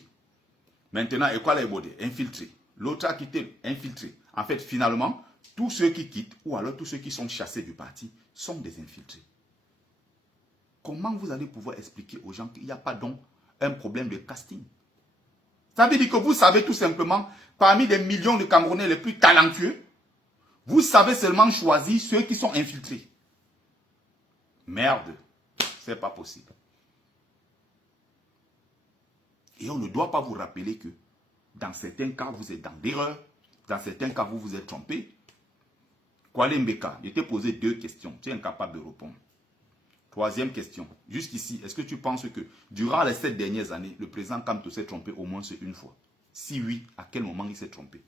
Maintenant, Okala Ebode, infiltré. L'autre a quitté, infiltré. En fait, finalement, tous ceux qui quittent, ou alors tous ceux qui sont chassés du parti, sont des infiltrés. Comment vous allez pouvoir expliquer aux gens qu'il n'y a pas donc un problème de casting? Ça veut dire que vous savez tout simplement, parmi des millions de Camerounais les plus talentueux, vous savez seulement choisir ceux qui sont infiltrés. Merde, c'est pas possible. Et on ne doit pas vous rappeler que dans certains cas, vous êtes dans l'erreur. Dans certains cas, vous vous êtes trompé. Kwale Mbeka, je t'ai posé 2 questions. Tu es incapable de répondre. 3e question. Jusqu'ici, est-ce que tu penses que durant les 7 dernières années, le président Kamto s'est trompé au moins une fois? Si oui, à quel moment il s'est trompé?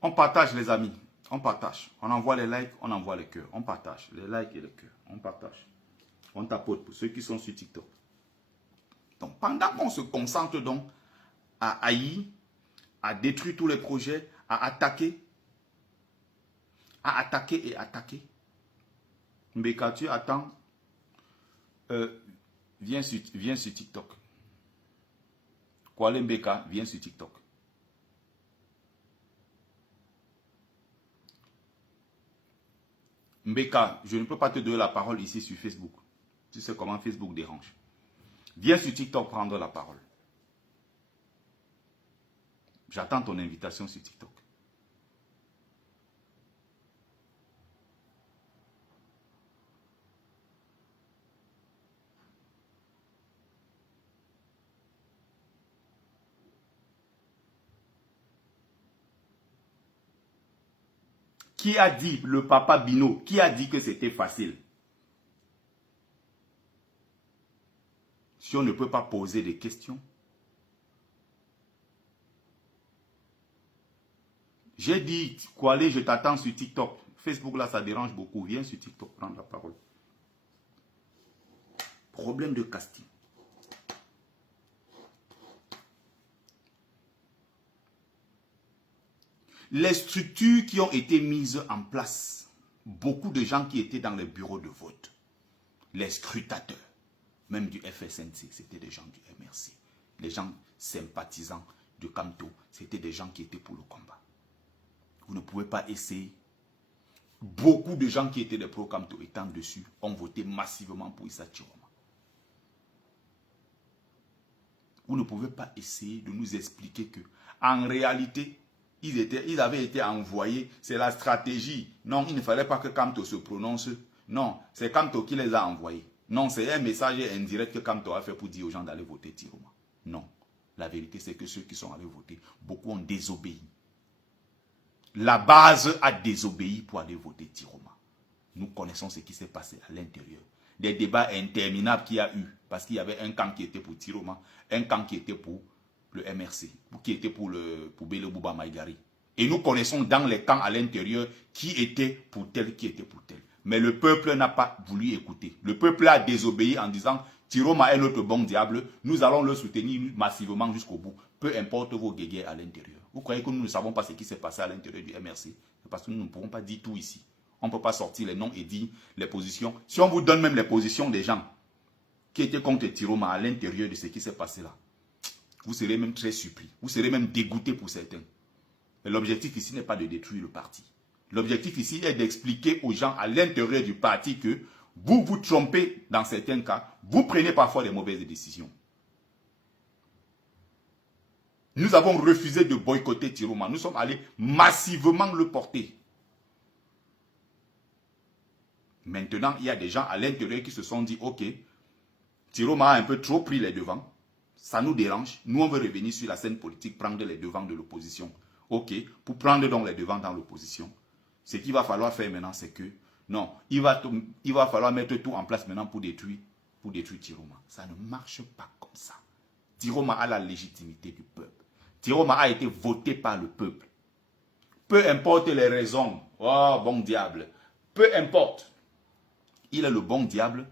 On partage les amis, on partage. On envoie les likes, on envoie les cœurs. On partage les likes et les cœurs. On partage. On tapote pour ceux qui sont sur TikTok. Donc pendant qu'on se concentre donc à haïr, à détruire tous les projets, à attaquer et attaquer. Mbeka, tu attends. Viens sur TikTok. Kwale Mbeka, viens sur TikTok. Mbeka, je ne peux pas te donner la parole ici sur Facebook. Tu sais comment Facebook dérange. Viens sur TikTok prendre la parole. J'attends ton invitation sur TikTok. Qui a dit, le papa Bino, qui a dit que c'était facile? Si on ne peut pas poser des questions. J'ai dit, Kwale, je t'attends sur TikTok. Facebook, là, ça dérange beaucoup. Viens sur TikTok prendre la parole. Problème de casting. Les structures qui ont été mises en place, beaucoup de gens qui étaient dans les bureaux de vote, les scrutateurs, même du FSNC, c'était des gens du MRC. Les gens sympathisants de Kamto, c'était des gens qui étaient pour le combat. Vous ne pouvez pas essayer. Beaucoup de gens qui étaient des pro-Kamto étant dessus ont voté massivement pour Issa Chiroma. Vous ne pouvez pas essayer de nous expliquer que, en réalité, ils avaient été envoyés, c'est la stratégie. Non, il ne fallait pas que Kamto se prononce. Non, c'est Kamto qui les a envoyés. Non, c'est un message indirect que Kamto a fait pour dire aux gens d'aller voter Chiroma. Non, la vérité c'est que ceux qui sont allés voter, beaucoup ont désobéi. La base a désobéi pour aller voter Chiroma. Nous connaissons ce qui s'est passé à l'intérieur. Des débats interminables qu'il y a eu, parce qu'il y avait un camp qui était pour Chiroma, un camp qui était pour le MRC, qui était pour Bello Bouba Maïgari. Et nous connaissons dans les camps à l'intérieur qui était pour tel, qui était pour tel. Mais le peuple n'a pas voulu écouter. Le peuple a désobéi en disant, Chiroma est notre bon diable, nous allons le soutenir massivement jusqu'au bout, peu importe vos guéguerres à l'intérieur. Vous croyez que nous ne savons pas ce qui s'est passé à l'intérieur du MRC? C'est parce que nous ne pourrons pas dire tout ici. On ne peut pas sortir les noms et dire les positions. Si on vous donne même les positions des gens qui étaient contre Chiroma à l'intérieur de ce qui s'est passé là, vous serez même très surpris. Vous serez même dégoûté pour certains. Mais l'objectif ici n'est pas de détruire le parti. L'objectif ici est d'expliquer aux gens à l'intérieur du parti que vous vous trompez dans certains cas. Vous prenez parfois des mauvaises décisions. Nous avons refusé de boycotter Chiroma. Nous sommes allés massivement le porter. Maintenant, il y a des gens à l'intérieur qui se sont dit, ok, Chiroma a un peu trop pris les devants. Ça nous dérange. Nous, on veut revenir sur la scène politique, prendre les devants de l'opposition. Ok, pour prendre donc les devants dans l'opposition, ce qu'il va falloir faire maintenant, c'est que, non, il va falloir mettre tout en place maintenant pour détruire Chiroma. Ça ne marche pas comme ça. Chiroma a la légitimité du peuple. Chiroma a été voté par le peuple. Peu importe les raisons. Oh, bon diable. Peu importe. Il est le bon diable.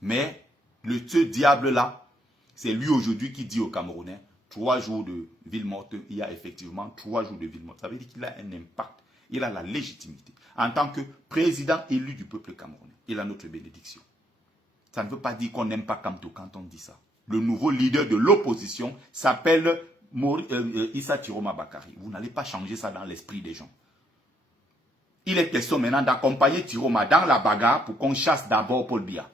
Mais ce diable-là, c'est lui aujourd'hui qui dit aux Camerounais, 3 jours de ville morte, il y a effectivement 3 jours de ville morte. Ça veut dire qu'il a un impact. Il a la légitimité. En tant que président élu du peuple camerounais, il a notre bénédiction. Ça ne veut pas dire qu'on n'aime pas Kamto quand on dit ça. Le nouveau leader de l'opposition s'appelle Issa Chiroma Bakari. Vous n'allez pas changer ça dans l'esprit des gens. Il est question maintenant d'accompagner Chiroma dans la bagarre pour qu'on chasse d'abord Paul Biya.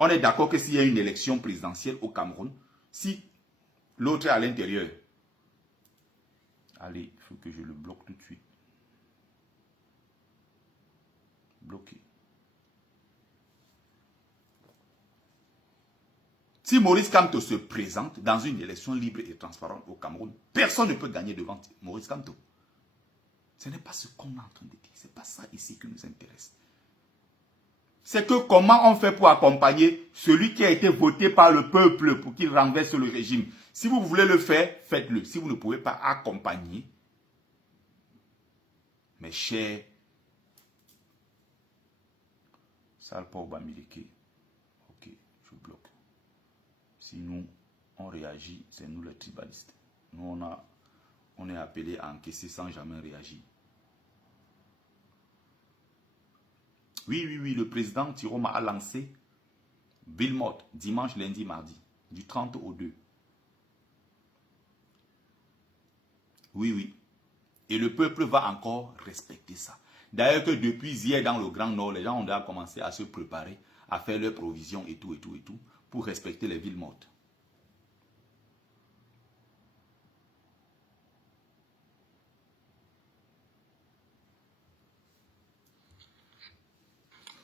On est d'accord que s'il y a une élection présidentielle au Cameroun, si l'autre est à l'intérieur, allez, il faut que je le bloque tout de suite. Bloqué. Si Maurice Kamto se présente dans une élection libre et transparente au Cameroun, personne ne peut gagner devant Maurice Kamto. Ce n'est pas ce qu'on est en train de dire. Ce n'est pas ça ici qui nous intéresse. C'est que comment on fait pour accompagner celui qui a été voté par le peuple pour qu'il renverse le régime. Si vous voulez le faire, faites-le. Si vous ne pouvez pas accompagner, mes chers, Salpa Obamileke, ok, je bloque. Sinon, on réagit, c'est nous les tribalistes. Nous, on est appelé à encaisser sans jamais réagir. Oui, le président Chiroma a lancé ville morte dimanche, lundi, mardi, du 30 au 2. Oui. Et le peuple va encore respecter ça. D'ailleurs que depuis hier dans le Grand Nord, les gens ont déjà commencé à se préparer, à faire leurs provisions et tout, pour respecter les villes mortes.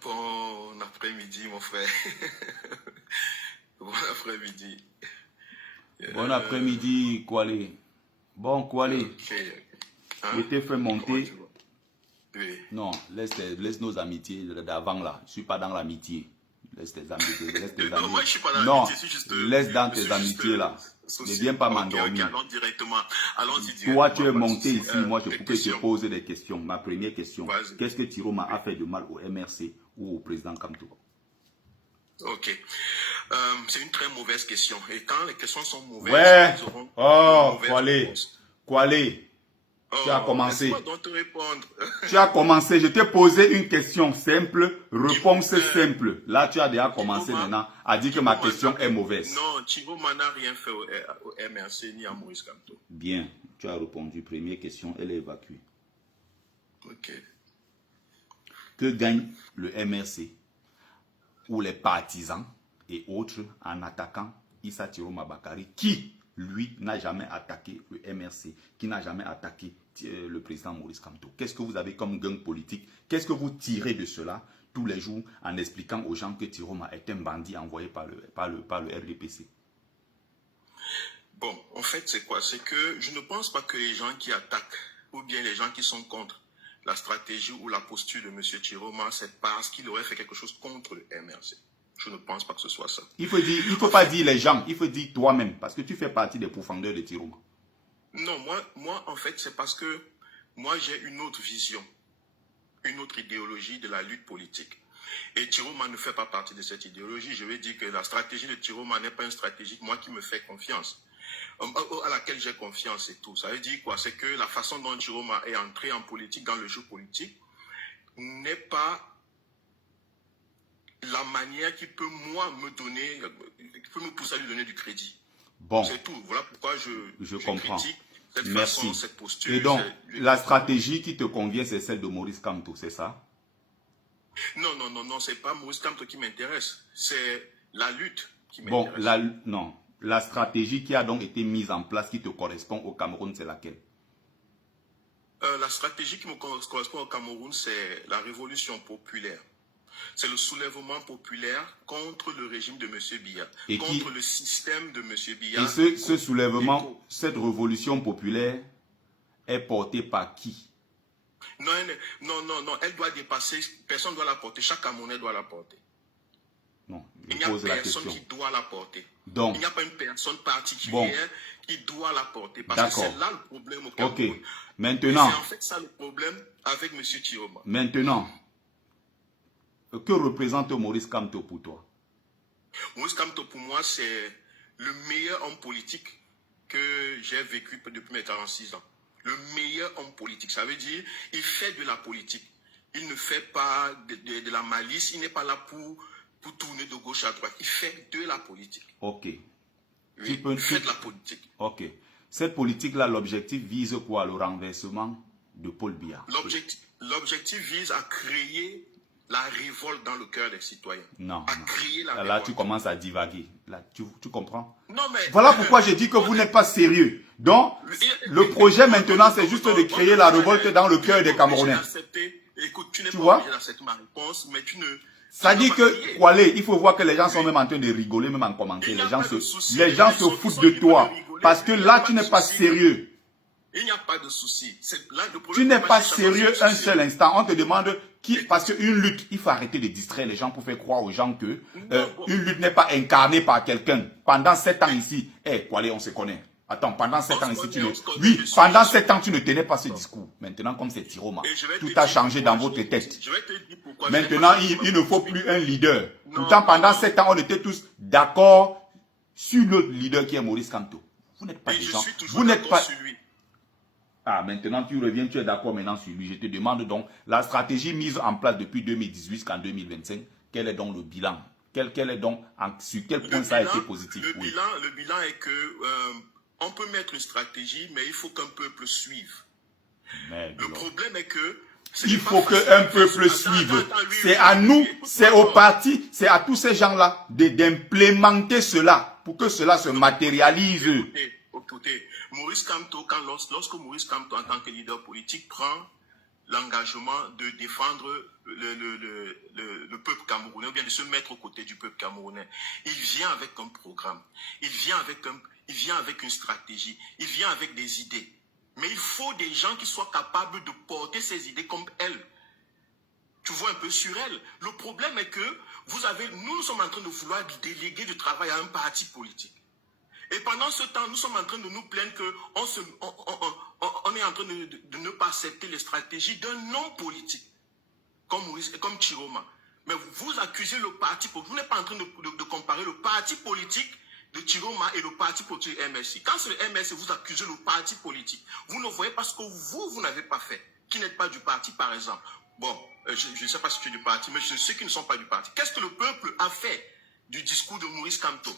Bon après-midi, mon frère. Bon après-midi. Bon après-midi, Kwale. Bon, Kwale. Okay. Je t'ai fait monter. Oui. Non, laisse nos amitiés d'avant là. Je ne suis pas dans l'amitié. Laisse tes amitiés. Laisse tes Non, moi je amis. suis pas dans Non, l'amitié, je suis juste. laisse dans je tes suis juste, amitiés là. Ne social. viens pas Ok, m'endormir. allons directement. Allons-y directement. Toi, tu es pas de monté souci. ici. Moi, pour que je te Question. pose des questions. Ma première question. Vas-y. Qu'est-ce que Tiroma a fait de mal au MRC ou au président Kamto? Ok. C'est une très mauvaise question. Et quand les questions sont mauvaises, Ouais. elles auront Oh, une mauvaise Kwale. réponse. Kwale. Tu as Oh, commencé. laisse-moi donc te répondre. Tu as commencé. Je t'ai posé une question simple, réponse simple. Là, tu as déjà commencé Tiroma- maintenant à dire que ma question est mauvaise. Non, Tiroma n'a rien fait au MRC ni à Maurice Kamto. Bien, tu as répondu. Première question, elle est évacuée. Ok. Que gagne le MRC ou les partisans et autres en attaquant Issa Tiroma Bakari, qui, lui, n'a jamais attaqué le MRC, qui n'a jamais attaqué le président Maurice Kamto? Qu'est-ce que vous avez comme gang politique? Qu'est-ce que vous tirez de cela tous les jours en expliquant aux gens que Tiroma est un bandit envoyé par le RDPC? Bon, en fait, c'est quoi? C'est que je ne pense pas que les gens qui attaquent ou bien les gens qui sont contre la stratégie ou la posture de M. Tiroma, c'est parce qu'il aurait fait quelque chose contre le MRC. Je ne pense pas que ce soit ça. Il faut pas dire les gens, il faut dire toi-même, parce que tu fais partie des pourfendeurs de Tiroma. Non, moi, en fait, c'est parce que moi, j'ai une autre vision, une autre idéologie de la lutte politique. Et Tiroma ne fait pas partie de cette idéologie. Je vais dire que la stratégie de Tiroma n'est pas une stratégie, moi, qui me fait confiance, à laquelle j'ai confiance et tout. Ça veut dire quoi? C'est que la façon dont Tiroma est entré en politique, dans le jeu politique, n'est pas la manière qui peut, moi, me donner, qui peut me pousser à lui donner du crédit. Bon. C'est tout. Voilà pourquoi je comprends. critique cette Merci. façon, cette posture. Et donc, la stratégie qui te convient, c'est celle de Maurice Kamto, c'est ça? Non, c'est pas Maurice Kamto qui m'intéresse. C'est la lutte qui m'intéresse. Bon, la stratégie qui a donc été mise en place, qui te correspond au Cameroun, c'est laquelle? La stratégie qui me correspond au Cameroun, c'est la révolution populaire. C'est le soulèvement populaire contre le régime de M. Biya, contre le système de M. Biya. Et ce soulèvement, cette révolution populaire est portée par qui? Non, elle doit dépasser, personne ne doit la porter, chaque Camerounais doit la porter. Non, il n'y a personne qui doit la porter. Donc, il n'y a pas une personne particulière qui doit la porter. Parce que c'est là le problème au Cameroun. Ok, maintenant. C'est en fait ça le problème avec M. Tiroma. Maintenant, que représente Maurice Kamto pour toi? Maurice Kamto, pour moi, c'est le meilleur homme politique que j'ai vécu depuis mes 46 ans. Le meilleur homme politique. Ça veut dire, il fait de la politique. Il ne fait pas de la malice. Il n'est pas là pour tourner de gauche à droite. Il fait de la politique. Ok. Oui, il fait de la politique. Ok. Cette politique-là, l'objectif vise quoi? Le renversement de Paul Biya. L'objectif vise à créer la révolte dans le cœur des citoyens. Non. À créer la révolte. Là, tu commences à divaguer. Là, tu comprends? Non, mais... Voilà pourquoi j'ai dit que vous n'êtes pas sérieux. Donc, le projet maintenant, c'est juste de créer la révolte dans le cœur des Camerounais. Écoute, tu n'es pas obligé d'accepter ma réponse, mais tu ne... Ça dit que, Kwale, il faut voir que les gens sont même en train de rigoler, même en commentaire. Les gens se foutent de toi. Parce que là, tu n'es pas sérieux. Il n'y a pas de souci. Tu n'es pas sérieux un seul instant. On te demande qui, parce qu'une lutte, il faut arrêter de distraire les gens pour faire croire aux gens que une lutte n'est pas incarnée par quelqu'un. Pendant 7 ans ici, Kwale, on se connaît. Attends, pendant 7 ans ici, pendant 7 ans, tu ne tenais pas ce discours. Maintenant, comme c'est Tiroma, tout a changé dans votre tête. Maintenant, il ne faut plus un leader. Pourtant, pendant 7 ans, on était tous d'accord sur le leader qui est Maurice Kamto. Vous n'êtes pas des gens. Vous n'êtes pas. Ah, maintenant, tu reviens, tu es d'accord maintenant sur lui. Je te demande donc, la stratégie mise en place depuis 2018 jusqu'en 2025, quel est donc le bilan? Quel est donc, sur quel point ça a été positif? Le bilan est que on peut mettre une stratégie, mais il faut qu'un peuple suive. Le problème est que... Il faut qu'un peuple suive. C'est à nous, c'est au parti, c'est à tous ces gens-là d'implémenter cela pour que cela se matérialise. Écoutez, Maurice Kamto, lorsque Maurice Kamto, en tant que leader politique, prend l'engagement de défendre le peuple camerounais, ou bien de se mettre aux côtés du peuple camerounais, il vient avec un programme, il vient avec une stratégie, il vient avec des idées. Mais il faut des gens qui soient capables de porter ces idées comme elle. Tu vois un peu sur elle. Le problème est que nous sommes en train de vouloir déléguer du travail à un parti politique. Et pendant ce temps, nous sommes en train de nous plaindre qu'on est en train de ne pas accepter les stratégies d'un homme politique, comme Chiroma. Mais vous accusez le parti politique. Vous n'êtes pas en train de comparer le parti politique de Chiroma et le parti politique MSI. Quand c'est le MSI, vous accusez le parti politique. Vous ne voyez pas ce que vous n'avez pas fait, qui n'êtes pas du parti, par exemple. Bon, je ne sais pas si tu es du parti, mais ceux qui ne sont pas du parti. Qu'est-ce que le peuple a fait du discours de Maurice Kamto?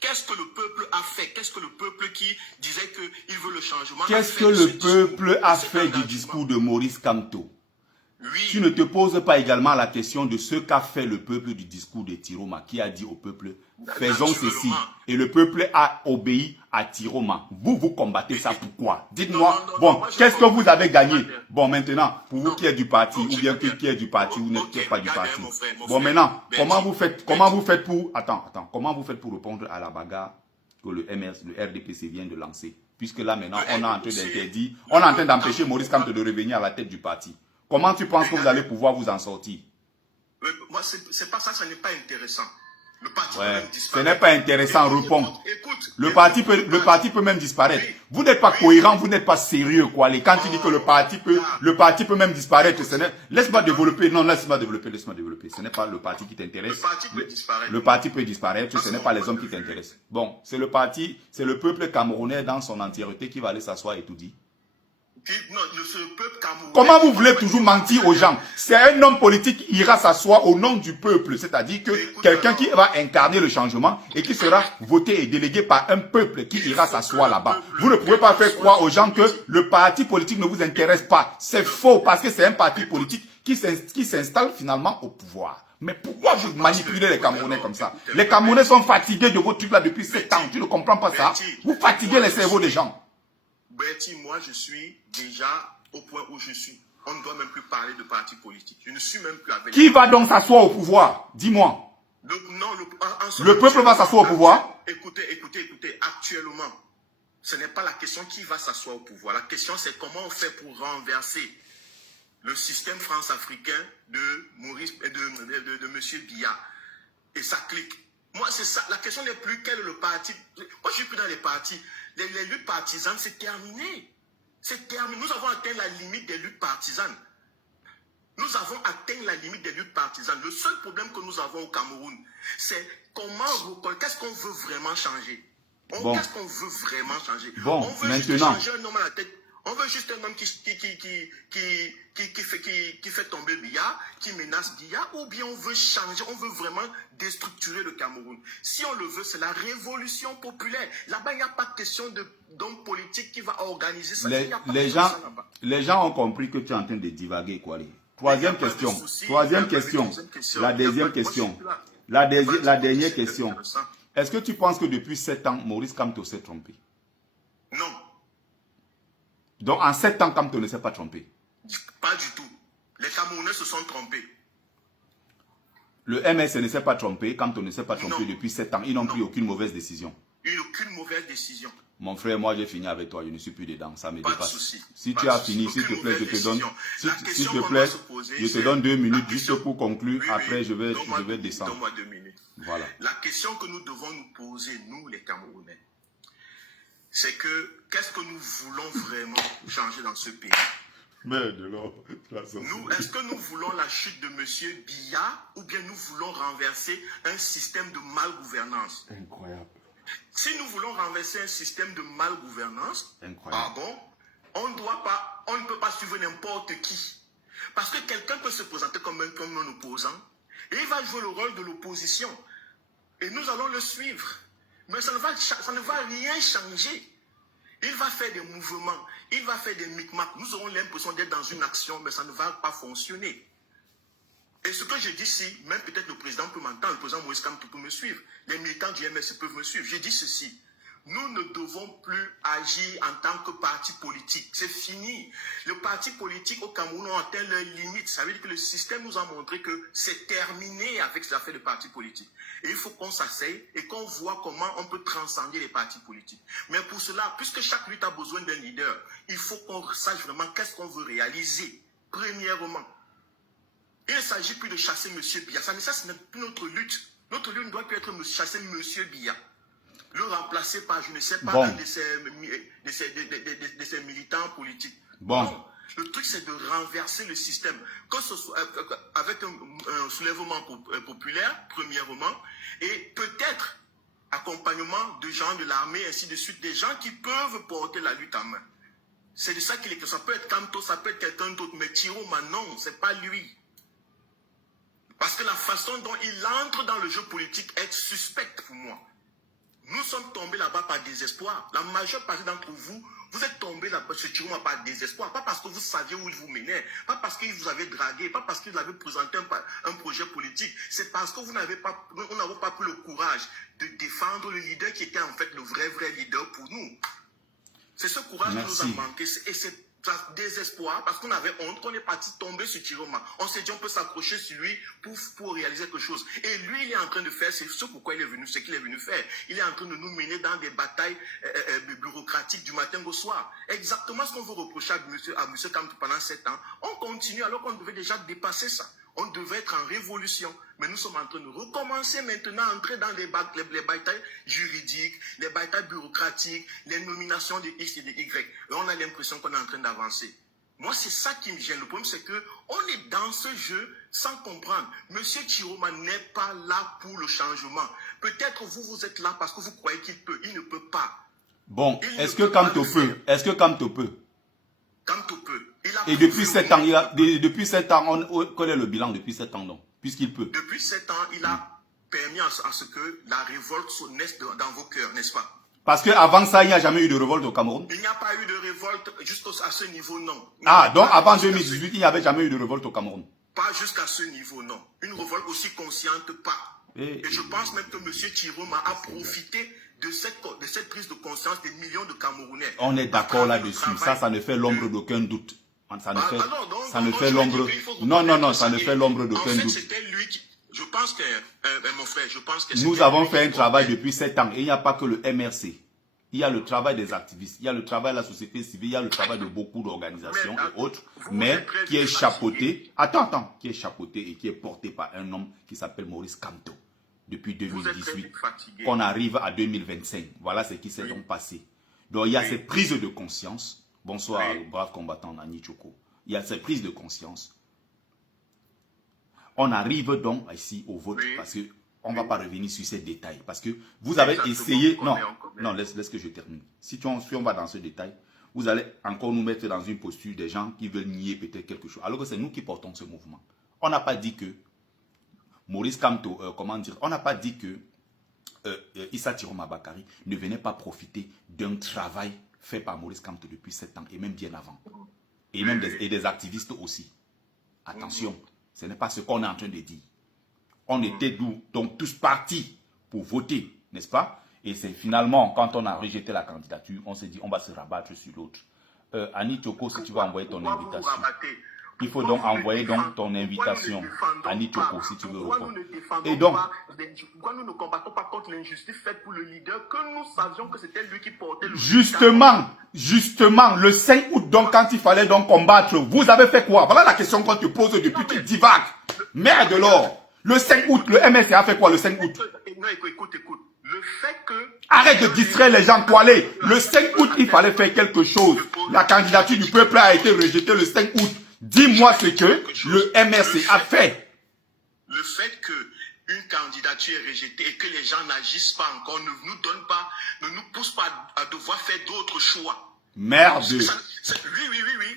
Qu'est-ce que le peuple a fait? Qu'est-ce que le peuple qui disait qu'il veut le changement Qu'est-ce que le peuple a fait du discours de Maurice Kamto? Oui. Tu ne te poses pas également la question de ce qu'a fait le peuple du discours de Tiroma, qui a dit au peuple, faisons ceci. Et le peuple a obéi à Tiroma. Vous combattez ça pourquoi? Dites-moi, bon, qu'est-ce que vous avez gagné? Bon, maintenant, pour vous qui êtes du parti, ou bien qui êtes du parti, ou n'êtes pas du parti. Bon, maintenant, comment vous faites pour, comment vous faites pour répondre à la bagarre que le RDPC vient de lancer? Puisque là, maintenant, on est en train d'interdire, on est en train d'empêcher Maurice Kamto de revenir à la tête du parti. Comment tu penses que vous allez pouvoir vous en sortir? Moi, c'est pas ça, ça n'est pas intéressant. Le parti ce n'est pas intéressant, répondre. Le parti peut même disparaître. Vous n'êtes pas cohérent, vous n'êtes pas sérieux, quoi. Quand tu dis que le parti peut même disparaître, laisse-moi développer. Non, laisse-moi développer. Ce n'est pas le parti qui t'intéresse. Le parti peut disparaître. Le parti peut disparaître, ce n'est pas les hommes qui t'intéressent. Bon, c'est le parti, c'est le peuple camerounais dans son entièreté qui va aller s'asseoir et tout dire. Non, ce peuple camerounais. Comment vous voulez toujours mentir aux gens? C'est un homme politique qui ira s'asseoir au nom du peuple, c'est-à-dire que quelqu'un qui va incarner le changement et qui sera voté et délégué par un peuple qui ira s'asseoir là-bas. Vous ne pouvez pas faire croire aux gens que le parti politique ne vous intéresse pas. C'est faux parce que c'est un parti politique qui s'installe finalement au pouvoir. Mais pourquoi vous manipulez les Camerounais comme ça? Les Camerounais sont fatigués de vos trucs là depuis 7 ans. Tu ne comprends pas ça? Vous fatiguez les cerveaux des gens. Bertie, moi je suis déjà au point où je suis. On ne doit même plus parler de parti politique. Je ne suis même plus avec... Qui va donc s'asseoir au pouvoir? Dis-moi. Le peuple va s'asseoir au pouvoir? Écoutez. Actuellement, ce n'est pas la question qui va s'asseoir au pouvoir. La question c'est comment on fait pour renverser le système france-africain de Maurice et de M. Biya et sa clique. Moi, c'est ça. La question n'est plus quel est le parti. Moi, je ne suis plus dans les partis. Les luttes partisanes, c'est terminé. C'est terminé. Nous avons atteint la limite des luttes partisanes. Nous avons atteint la limite des luttes partisanes. Le seul problème que nous avons au Cameroun, c'est qu'est-ce qu'on veut vraiment changer? Qu'est-ce qu'on veut vraiment changer? Bon, on veut juste changer un homme à la tête. On veut juste un homme qui fait tomber Biya, qui menace Biya, ou bien on veut changer, on veut vraiment déstructurer le Cameroun. Si on le veut, c'est la révolution populaire. Là-bas, il n'y a pas de question d'homme politique qui va organiser ça. Les gens ont compris que tu es en train de divaguer, quoi. Troisième question. La deuxième question. La dernière question. Est-ce que tu penses que depuis 7 ans, Maurice Kamto s'est trompé? Non. Donc en 7 ans, Kamto ne s'est pas trompé? Pas du tout. Les Camerounais se sont trompés. Le MS ne s'est pas trompé, Kamto ne s'est pas trompé depuis 7 ans. Ils n'ont pris aucune mauvaise décision. Aucune mauvaise décision. Mon frère, moi j'ai fini avec toi, je ne suis plus dedans, ça me dépasse. Souci, si tu as fini, s'il te plaît, je te donne 2 minutes juste pour conclure, après je vais descendre. Donne-moi 2 minutes. Voilà. La question que nous devons nous poser, nous les Camerounais, c'est que qu'est-ce que nous voulons vraiment changer dans ce pays? Est-ce que nous voulons la chute de M. Biya ou bien nous voulons renverser un système de malgouvernance? Incroyable. Si nous voulons renverser un système de malgouvernance, on ne peut pas suivre n'importe qui. Parce que quelqu'un peut se présenter comme un opposant et il va jouer le rôle de l'opposition. Et nous allons le suivre. Mais ça ne va rien changer. Il va faire des mouvements, il va faire des micmacs. Nous aurons l'impression d'être dans une action, mais ça ne va pas fonctionner. Et ce que je dis ici, même peut-être le président peut m'entendre, le président Maurice Kamto peut me suivre. Les militants du MS peuvent me suivre. Je dis ceci. Nous ne devons plus agir en tant que parti politique. C'est fini. Le parti politique au Cameroun a atteint leurs limites. Ça veut dire que le système nous a montré que c'est terminé avec ces affaires de parti politique. Et il faut qu'on s'asseye et qu'on voit comment on peut transcender les partis politiques. Mais pour cela, puisque chaque lutte a besoin d'un leader, il faut qu'on sache vraiment qu'est-ce qu'on veut réaliser. Premièrement, il ne s'agit plus de chasser M. Biya. Ça n'est plus notre lutte. Notre lutte ne doit plus être de chasser M. Biya. Le remplacer par, je ne sais pas, un de ces militants politiques. Bon. Non. Le truc, c'est de renverser le système. Que ce soit avec un soulèvement populaire, premièrement, et peut-être accompagnement de gens de l'armée, ainsi de suite, des gens qui peuvent porter la lutte en main. C'est de ça qu'il est. Ça peut être Kamto, ça peut être quelqu'un d'autre, mais Chiroma, non, c'est pas lui. Parce que la façon dont il entre dans le jeu politique est suspecte pour moi. Nous sommes tombés là-bas par désespoir. La majeure partie d'entre vous, vous êtes tombés là-bas sur Chiroma par désespoir. Pas parce que vous saviez où il vous menait, pas parce qu'il vous avait dragué, pas parce qu'il vous avait présenté un projet politique. C'est parce que nous n'avons pas pris le courage de défendre le leader qui était en fait le vrai leader pour nous. C'est ce courage qui nous a manqué. Et c'est désespoir parce qu'on avait honte, qu'on est parti tomber sur Chiroma. On s'est dit on peut s'accrocher sur lui pour réaliser quelque chose. Et lui, il est en train de faire, c'est ce pourquoi il est venu, ce qu'il est venu faire. Il est en train de nous mener dans des batailles bureaucratiques du matin au soir. Exactement ce qu'on veut reprocher à M. Kamto pendant 7 ans. On continue alors qu'on devait déjà dépasser ça. On devait être en révolution. Mais nous sommes en train de recommencer maintenant à entrer dans les batailles juridiques, les batailles bureaucratiques, les nominations de X et de Y. Et on a l'impression qu'on est en train d'avancer. Moi, c'est ça qui me gêne. Le problème, c'est qu'on est dans ce jeu sans comprendre. Monsieur Chiroma n'est pas là pour le changement. Peut-être vous êtes là parce que vous croyez qu'il peut. Il ne peut pas. Bon, est-ce que Kamto peut? Est-ce que Kamto peut? Kamto peut. Et depuis 7 ans, depuis 7 ans, quel est le bilan depuis 7 ans donc, puisqu'il peut? Depuis 7 ans, il a permis à ce que la révolte naisse dans vos cœurs, n'est-ce pas? Parce qu'avant ça, il n'y a jamais eu de révolte au Cameroun. Il n'y a pas eu de révolte jusqu'à ce niveau, non. Ah, donc avant 2018, il n'y avait jamais eu de révolte au Cameroun. Pas jusqu'à ce niveau, non. Une révolte aussi consciente, pas. Et je pense même que M. Chiroma a profité de cette prise de conscience des millions de Camerounais. On est d'accord là-dessus. Ça ne fait l'ombre d'aucun doute. Ça ne fait l'ombre. Non, ça ne fait l'ombre d'aucun doute. C'était lui qui. Je pense que, mon frère, je pense que. Nous avons fait un travail depuis 7 ans. Et il n'y a pas que le MRC. Il y a le travail des activistes, il y a le travail de la société civile, il y a le travail de beaucoup d'organisations et autres, mais qui est chapeauté. Qui est chapeauté et qui est porté par un homme qui s'appelle Maurice Kamto. Depuis 2018, qu'on arrive à 2025. Voilà ce qui s'est donc passé. Donc il y a cette prise de conscience. Bonsoir, brave combattant Nani Choko. Il y a cette prise de conscience. On arrive donc ici au vote parce que on ne va pas revenir sur ces détails. Parce que vous avez essayé... Non, laisse que je termine. Si on va dans ce détail, vous allez encore nous mettre dans une posture des gens qui veulent nier peut-être quelque chose. Alors que c'est nous qui portons ce mouvement. On n'a pas dit que Maurice Kamto, on n'a pas dit que Issa Chiroma Bakary ne venait pas profiter d'un travail fait par Maurice Kamto depuis 7 ans et même bien avant. Et même des activistes aussi. Attention, ce n'est pas ce qu'on est en train de dire. On était donc tous partis pour voter, n'est-ce pas? Et c'est finalement, quand on a rejeté la candidature, on s'est dit on va se rabattre sur l'autre. Annie Choko, si tu vas envoyer ton invitation. Il faut donc envoyer ton invitation à Annie Choko, si tu veux répondre. Et donc, pourquoi nous ne combattons pas contre l'injustice faite pour le leader que nous savions que c'était lui qui portait le... Justement, le 5 août, donc, quand il fallait donc combattre, vous avez fait quoi? Voilà la question qu'on te pose depuis tu divagues. Merde alors. Le 5 août, le MSC a fait quoi le 5 août? Non, écoute. Le fait que... Arrête de distraire les gens, toilés. Le 5 août, il fallait faire quelque chose. La candidature du peuple a été rejetée le 5 août. Dis-moi ce que le MRC a fait. Le fait qu'une candidature est rejetée et que les gens n'agissent pas encore, ne nous donne pas, ne nous pousse pas à devoir faire d'autres choix. Merde. Oui.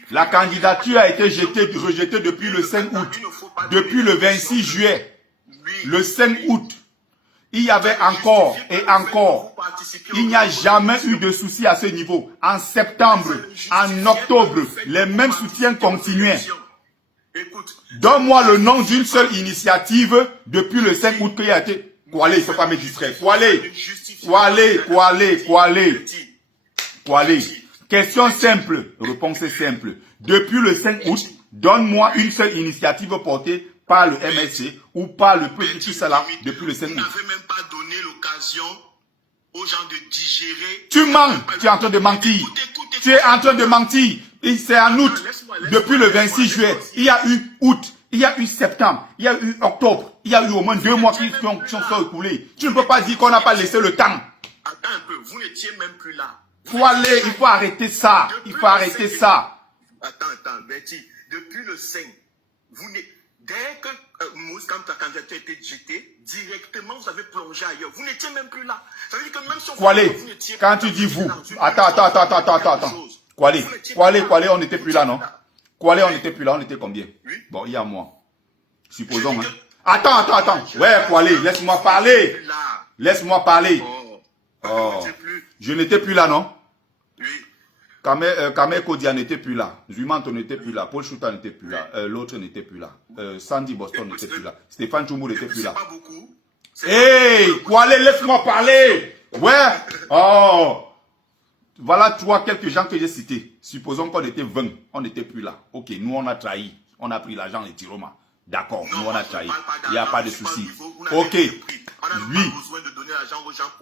La candidature a été rejetée depuis le 5 août. Depuis le 26 juillet. Le 5 août. Il y avait encore et encore. Il n'y a jamais eu de souci à ce niveau. En septembre, en octobre, les mêmes soutiens continuaient. Donne-moi le nom d'une seule initiative depuis le 5 août qui a été. Kwale, il ne faut pas me distraire. Kwale. Question simple, réponse simple. Depuis le 5 août, donne-moi une seule initiative portée par le MSC ou par le petit Salah depuis le 5 août. Vous n'avez même pas donné l'occasion aux gens de digérer. Tu mens, tu es en train de mentir. Tu es en train de mentir. C'est en août, depuis le 26 juillet. Il y a eu août, il y a eu septembre, il y a eu octobre. Il y a eu au moins 2 mois qui sont écoulés. Tu ne peux pas dire qu'on n'a pas laissé le temps. Attends un peu, vous n'étiez même plus là. Il faut arrêter ça. Il faut arrêter ça. Attends, Betty. Depuis le 5, dès que Moïse, quand ta candidature a été jetée, directement vous avez plongé ailleurs. Vous n'étiez même plus là. Ça veut dire que même si vous n'étiez quand tu dis vous, attends. Kwale, on n'était plus là, non? Kwale, on n'était plus là, on était combien? Bon, il y a moi. Supposons, hein. Attends. Ouais, Kwale, laisse-moi parler. Laisse-moi parler. Oh. Je n'étais plus là, non? Oui. Kamé Kodia n'était plus là. Zumanto n'était plus là. Paul Chouta n'était plus là. L'autre n'était plus là. Sandy Boston n'était plus là. Stéphane Chumou n'était plus là. Pas beaucoup. Hey, Kwale, laisse-moi parler. Ouais. Oh. Voilà quelques gens que j'ai cités. Supposons qu'on était 20. On n'était plus là. Ok, nous on a trahi. On a pris l'argent et Tiroma. D'accord, nous on a trahi. Il n'y a pas de souci. Ok.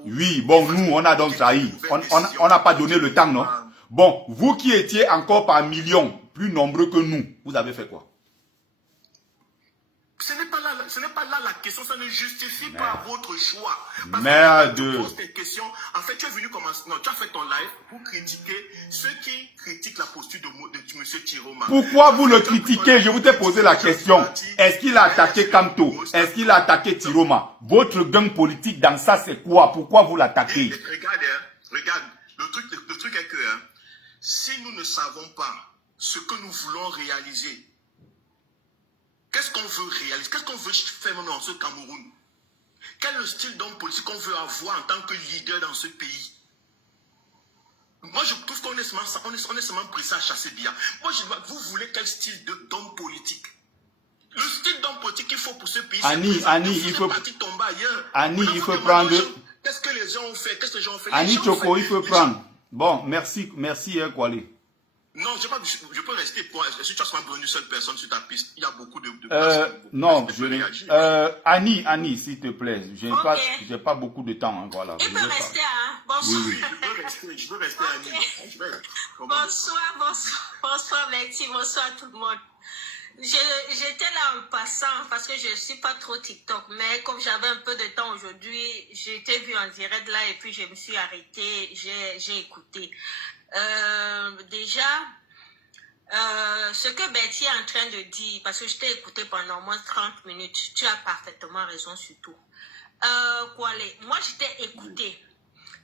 Oui, bon, nous on a donc trahi. On n'a pas donné le temps, non? Bon, vous qui étiez encore par millions, plus nombreux que nous, vous avez fait quoi? Ce n'est pas là la question, ça ne justifie pas votre choix. Merde. Tu poses tes questions. En fait, tu es venu commencer. Non, tu as fait ton live pour critiquer ceux qui critiquent la posture de M. Tiroma. Pourquoi vous le critiquez? Je vous ai posé la question. Est-ce qu'il a attaqué Kamto? Est-ce qu'il a attaqué Tiroma? Votre gang politique dans ça, c'est quoi? Pourquoi vous l'attaquez? Regarde. Le truc est que si nous ne savons pas ce que nous voulons réaliser, qu'est-ce qu'on veut réaliser? Qu'est-ce qu'on veut faire dans ce Cameroun? Quel est le style d'homme politique qu'on veut avoir en tant que leader dans ce pays? Moi, je trouve qu'on est seulement pressé à chasser bien. Moi, vous voulez quel style d'homme politique? Le style d'homme politique qu'il faut pour ce pays, Annie, il faut tomber ailleurs. Annie, il faut prendre... Qu'est-ce que les gens ont fait? Qu'est-ce que les gens ont fait? Annie Choco, il faut prendre... Bon, merci, Kwale. Non, je peux rester pour... Si tu as seulement besoin d'une seule personne sur ta piste, il y a beaucoup de non, Annie, s'il te plaît. J'ai pas beaucoup de temps, hein, voilà. Il peut rester, hein. Bonsoir. Oui. Je peux rester, Annie. Bonsoir, merci, bonsoir tout le monde. J'étais là en passant parce que je ne suis pas trop TikTok, mais comme j'avais un peu de temps aujourd'hui, j'ai été vue en direct là et puis je me suis arrêtée, j'ai écouté. Déjà, ce que Betty est en train de dire, parce que je t'ai écouté pendant au moins 30 minutes, tu as parfaitement raison sur tout. Moi je t'ai écouté.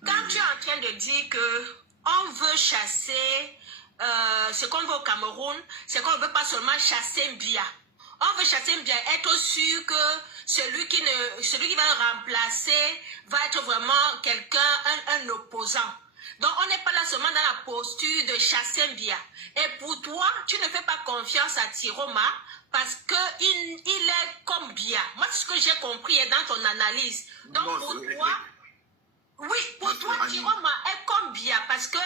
Quand tu es en train de dire que on veut chasser, ce qu'on veut au Cameroun, c'est qu'on ne veut pas seulement chasser Mbia. On veut chasser Mbia, être sûr que celui qui va le remplacer va être vraiment quelqu'un, un opposant. Donc, on n'est pas là seulement dans la posture de chasser Mbia. Et pour toi, tu ne fais pas confiance à Tiroma parce qu'il est comme Bia. Moi, ce que j'ai compris est dans ton analyse. Donc, pour toi... Oui, pour toi, Tiroma est comme Bia parce que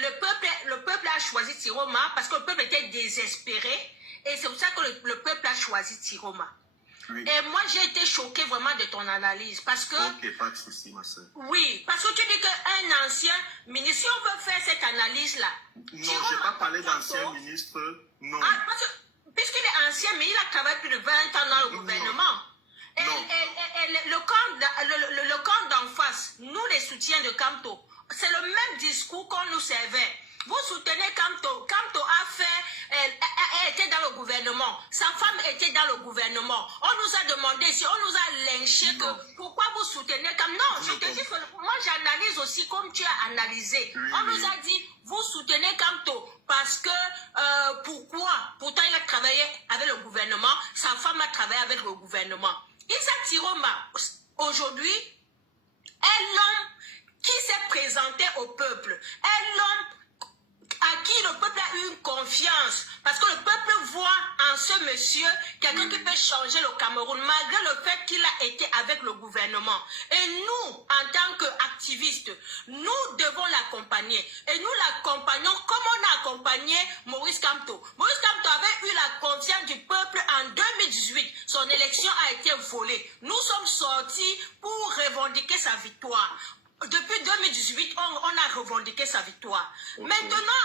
le peuple a choisi Tiroma parce que le peuple était désespéré et c'est pour ça que le peuple a choisi Tiroma. Oui. Et moi, j'ai été choquée vraiment de ton analyse parce que... Ok, pas de souci, ma soeur. Oui, parce que tu dis qu'un ancien ministre, si on veut faire cette analyse-là... Non, je n'ai pas parlé d'ancien ministre, non. Puisqu'il est ancien, mais il a travaillé plus de 20 ans dans le gouvernement. Et le camp d'en face, nous les soutiens de Kamto, c'est le même discours qu'on nous servait. Vous soutenez Kamto. Kamto elle était dans le gouvernement. Sa femme était dans le gouvernement. On nous a demandé si on nous a lynché que pourquoi vous soutenez Kamto. Non, je te dis que moi j'analyse aussi comme tu as analysé. Oui, on nous a dit vous soutenez Kamto parce que pourquoi? Pourtant il a travaillé avec le gouvernement. Sa femme a travaillé avec le gouvernement. Issa Tiroma, aujourd'hui, est l'homme qui s'est présenté au peuple. Est l'homme à qui le peuple a eu une confiance. Parce Parce que le peuple voit en ce monsieur quelqu'un qui peut changer le Cameroun, malgré le fait qu'il a été avec le gouvernement. Et nous, en tant qu'activistes, nous devons l'accompagner. Et nous l'accompagnons comme on a accompagné Maurice Kamto. Maurice Kamto avait eu la confiance du peuple en 2018. Son élection a été volée. Nous sommes sortis pour revendiquer sa victoire. Depuis 2018, on a revendiqué sa victoire. Okay. Maintenant,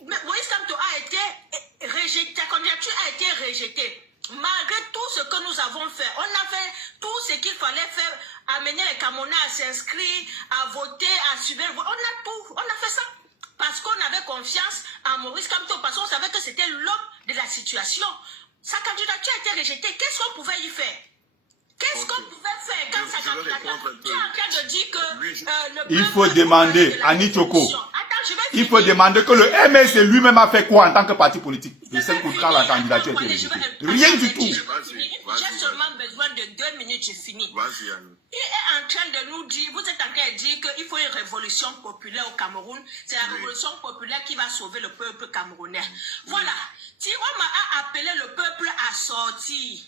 Maurice Kamto a été rejeté, sa candidature a été rejetée. Malgré tout ce que nous avons fait, on a fait tout ce qu'il fallait faire, amener les Camerounais à s'inscrire, à voter, à subir. On a fait ça. Parce qu'on avait confiance en Maurice Kamto, parce qu'on savait que c'était l'homme de la situation. Sa candidature a été rejetée. Qu'est-ce qu'on pouvait y faire? Qu'est-ce qu'on pouvait faire quand sa candidature? Tu es en train de dire que il faut demander, Annie Tchoko, il faut demander que le MS lui-même a fait quoi en tant que parti politique de celle où la candidature a été rejetée. Rien du tout. J'ai seulement besoin de 2 minutes, j'ai fini. Il est en train de nous dire, vous êtes en train de dire qu'il faut une révolution populaire au Cameroun. C'est la révolution populaire qui va sauver le peuple camerounais. Voilà. Tiroma a appelé le peuple à sortir.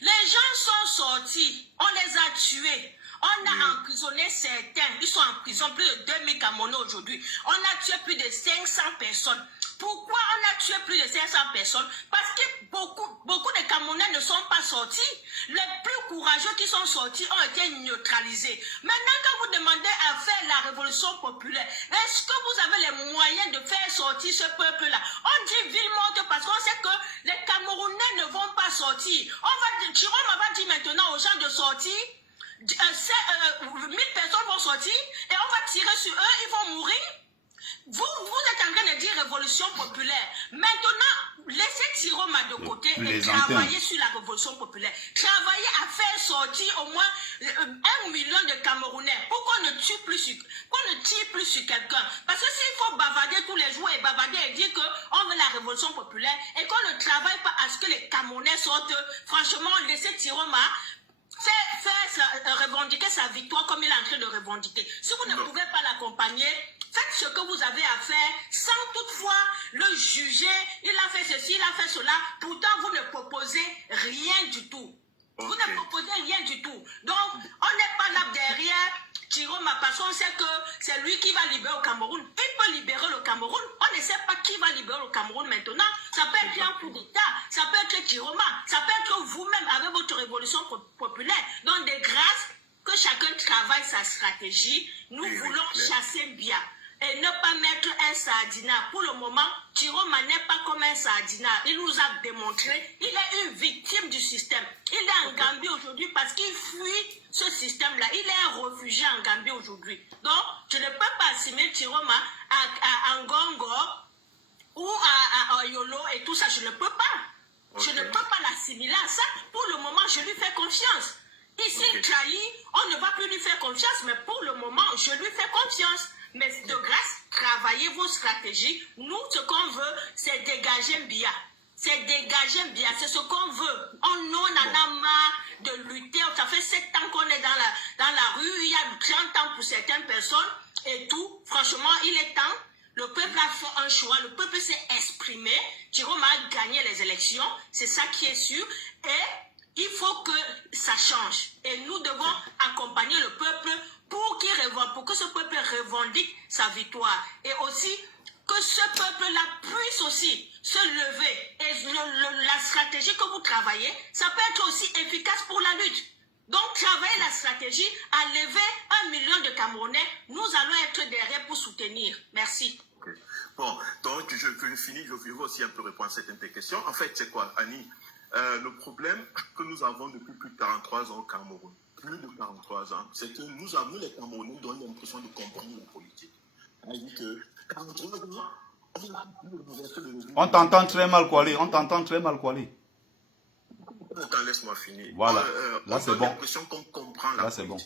Les gens sont sortis, on les a tués, on a emprisonné certains, ils sont en prison, plus de 2000 Camerounais aujourd'hui. On a tué plus de 500 personnes. Pourquoi on a tué plus de 500 personnes? Parce que beaucoup de Camerounais ne sont pas sortis. Les plus courageux qui sont sortis ont été neutralisés. Maintenant, quand vous demandez à faire la révolution populaire, est-ce que vous avez les moyens de faire sortir ce peuple-là? On dit ville morte parce qu'on sait que les Camerounais ne vont pas sortir. Chiroma va dire maintenant aux gens de sortir. 1000 personnes vont sortir et on va tirer sur eux, ils vont mourir. Vous êtes en train de dire révolution populaire. Maintenant, laissez Tiroma de côté et travailler sur la révolution populaire. Travailler à faire sortir au moins 1 million de Camerounais pour qu'on ne tire plus sur quelqu'un. Parce que s'il faut bavarder tous les jours et bavarder et dire qu'on veut la révolution populaire et qu'on ne travaille pas à ce que les Camerounais sortent, franchement, laissez Tiroma revendiquer sa victoire comme il est en train de revendiquer. Si vous ne pouvez pas l'accompagner, faites ce que vous avez à faire sans toutefois le juger. Il a fait ceci, il a fait cela. Pourtant, vous ne proposez rien du tout. Okay. Vous ne proposez rien du tout. Donc, on n'est pas là derrière Tiroma parce qu'on sait que c'est lui qui va libérer le Cameroun. Il peut libérer le Cameroun. On ne sait pas qui va libérer le Cameroun maintenant. Ça peut être un coup d'État, ça peut être Tiroma, ça peut être vous-même avec votre révolution populaire. Donc, de grâce, que chacun travaille sa stratégie. Nous voulons chasser bien. Et ne pas mettre un sardinat. Pour le moment, Tiroma n'est pas comme un sardinat. Il nous a démontré, il est une victime du système. Il est en Gambie aujourd'hui parce qu'il fuit ce système-là. Il est un réfugié en Gambie aujourd'hui. Donc, je ne peux pas assimiler Tiroma à Ngongo ou à Yolo et tout ça. Je ne peux pas. Je ne peux pas l'assimiler à ça. Pour le moment, je lui fais confiance. Et s'il trahit, on ne va plus lui faire confiance. Mais pour le moment, je lui fais confiance. Mais de grâce, travaillez vos stratégies. Nous, ce qu'on veut, c'est dégager Mbia. C'est dégager Mbia. C'est ce qu'on veut. On en a marre de lutter. Ça fait 7 ans qu'on est dans la rue. Il y a 30 ans pour certaines personnes et tout. Franchement, il est temps. Le peuple a fait un choix. Le peuple s'est exprimé. Tiroma a gagné les élections. C'est ça qui est sûr. Et il faut que ça change. Et nous devons accompagner le peuple pour que ce peuple revendique sa victoire. Et aussi, que ce peuple-là puisse aussi se lever. Et la stratégie que vous travaillez, ça peut être aussi efficace pour la lutte. Donc, travaillez la stratégie à lever 1 million de Camerounais. Nous allons être derrière pour soutenir. Merci. Okay. Bon, donc, je finis. Je veux aussi un peu répondre à certaines questions. En fait, c'est quoi, Annie? Le problème que nous avons depuis plus de 43 ans au Cameroun, plus de 43 ans, c'est que nous, les Camerounais, donnons l'impression de comprendre la politique. C'est-à-dire que 43 ans, on t'entend très mal, Kwale. On t'entend très mal, Kwale. Attends, laisse-moi finir. Voilà. Là, c'est bon. On a l'impression qu'on comprend la politique. Là, c'est bon.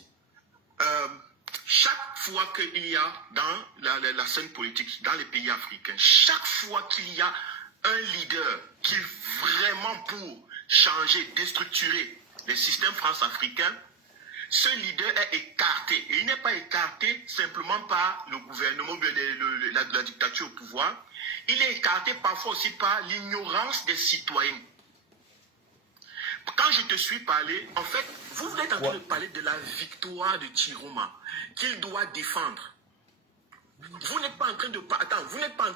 Chaque fois qu'il y a dans la scène politique, dans les pays africains, chaque fois qu'il y a un leader qui est vraiment pour changer, déstructurer les systèmes france-africains, ce leader est écarté. Et il n'est pas écarté simplement seulement par le gouvernement, la dictature au pouvoir, il est écarté parfois aussi par l'ignorance des citoyens. Quand je te suis parlé, en fait, vous êtes en train de parler de la victoire de Chiroma, qu'il doit défendre. Vous n'êtes pas en train de vous n'êtes pas en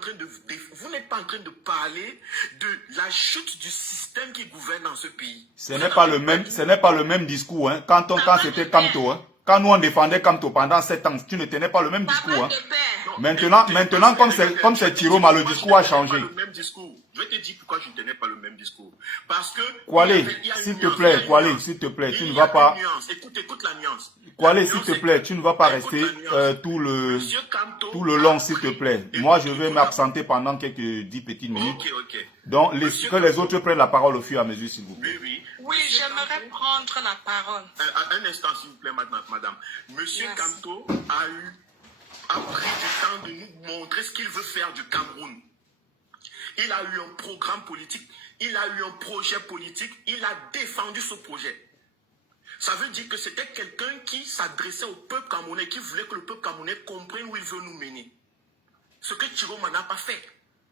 train de parler de la chute du système qui gouverne dans ce pays. Ce n'est pas le même discours, hein. Quand c'était Kamto, hein. Quand nous on défendait Kamto pendant 7 ans, tu ne tenais pas le même discours, hein. Maintenant, comme c'est Chiroma, le discours a changé. Je vais te dire pourquoi je ne tenais pas le même discours. Parce que... Kwale, s'il te plaît, tu ne vas pas... Écoute la nuance. Kwale, s'il te plaît, tu ne vas pas rester tout le long, s'il te plaît. Moi, je vais m'absenter pendant quelques 10 petites minutes. Ok. Donc, que les autres prennent la parole au fur et à mesure, s'il vous plaît. Oui, j'aimerais prendre la parole. Un instant, s'il vous plaît, madame. Monsieur Kamto a pris du temps de nous montrer ce qu'il veut faire du Cameroun. Il a eu un programme politique, il a eu un projet politique, il a défendu ce projet. Ça veut dire que c'était quelqu'un qui s'adressait au peuple camerounais, qui voulait que le peuple camerounais comprenne où il veut nous mener. Ce que Chiroma n'a pas fait.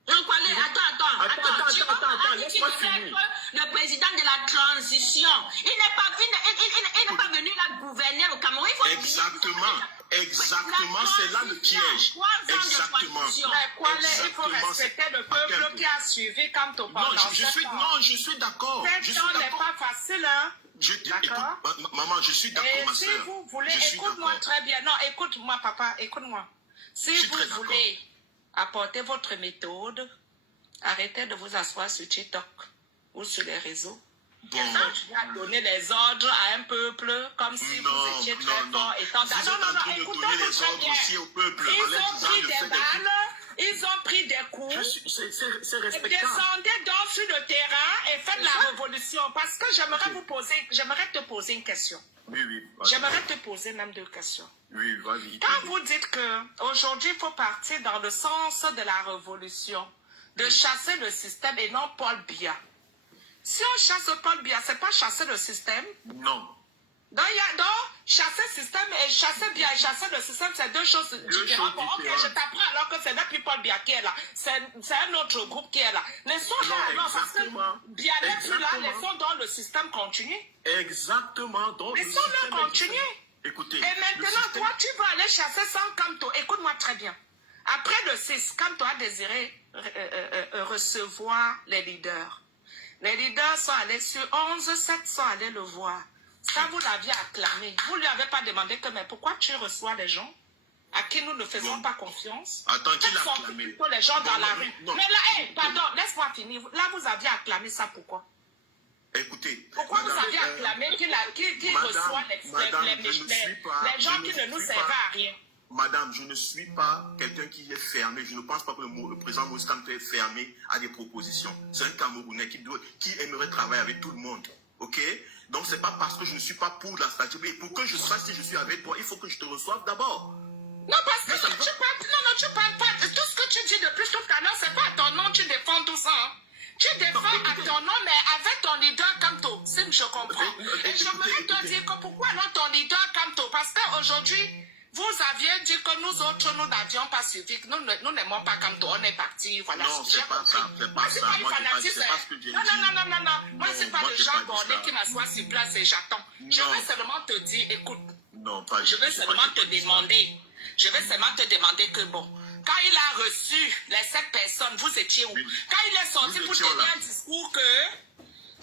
Attends, laisse-moi finir. Le président de la transition, il n'est pas venu là gouverner au Cameroun. Exactement, c'est là le piège. Exactement. Il faut respecter le peuple qui a suivi Kamto pendant 7 ans. Non, je suis d'accord. 7 ans n'est pas facile, hein. Écoute, maman, je suis d'accord, ma soeur. soeur. Si vous voulez, écoute-moi très bien. Non, écoute-moi, papa, écoute-moi. Si vous voulez apporter votre méthode, arrêtez de vous asseoir sur TikTok ou sur les réseaux. Tu vas donner les ordres à un peuple comme si vous étiez très fort et tant. Non, écoutez-moi très bien. Ils ont pris des balles, ils ont pris des coups. C'est respectable. Descendez donc sur le terrain et faites la révolution. Parce que j'aimerais te poser une question. Oui. J'aimerais te poser même 2 questions. Oui, vas-y. Quand vous dites qu'aujourd'hui, il faut partir dans le sens de la révolution, de chasser le système et non Paul Biya. Si on chasse Paul Biya, ce n'est pas chasser le système? Non. Donc, chasser le système et chasser Biya et chasser le système, c'est 2 choses différentes. Bon, ok, je t'apprends alors que c'est depuis Paul Biya qui est là. C'est un autre groupe qui est là. Laissons là, alors, parce que Biya n'est plus là, laissons donc le système continuer. Exactement. Laissons-le continuer. Écoutez. Et maintenant, toi, tu vas aller chasser sans Kamto. Écoute-moi très bien. Après le 6, Kamto a désiré recevoir les leaders. Les leaders sont allés sur 11-7, sont allés le voir. Ça, vous l'aviez acclamé. Vous ne lui avez pas demandé que, mais pourquoi tu reçois les gens à qui nous ne faisons pas confiance? Attends, qui l'a acclamé? Plutôt les gens dans la rue. Mais là, pardon, laisse-moi finir. Là, vous aviez acclamé ça, pourquoi? Écoutez. Pourquoi vous aviez acclamé qui reçoit les gens qui ne nous servent à rien? Madame, je ne suis pas quelqu'un qui est fermé. Je ne pense pas que le président Moïse Kamto est fermé à des propositions. C'est un Camerounais qui aimerait travailler avec tout le monde. Ok? Donc, ce n'est pas parce que je ne suis pas pour la stratégie. Mais pour que je sache si je suis avec toi, il faut que je te reçoive d'abord. Non, parce que tu parles pas. Tout ce que tu dis depuis tout à l'heure, ce n'est pas à ton nom, tu défends tout ça. Hein. Tu défends à ton nom, mais avec ton leader Kamto. Si je comprends. Et j'aimerais te dire que pourquoi non ton leader Kamto? Parce qu'aujourd'hui, vous aviez dit que nous autres, nous n'avions pas suivi. Nous n'aimons pas Kamto. On est partis. Voilà. Non, c'est pas ça. C'est pas ça. Moi, c'est pas ce que j'ai dit. Non. Moi, c'est pas le genre borné qui m'assoit sur place et j'attends. Je vais seulement te dire, écoute. Non, pas je vais seulement te demander. Je vais seulement te demander que bon. Quand il a reçu les 7 personnes, vous étiez où? Quand il est sorti pour tenir un discours que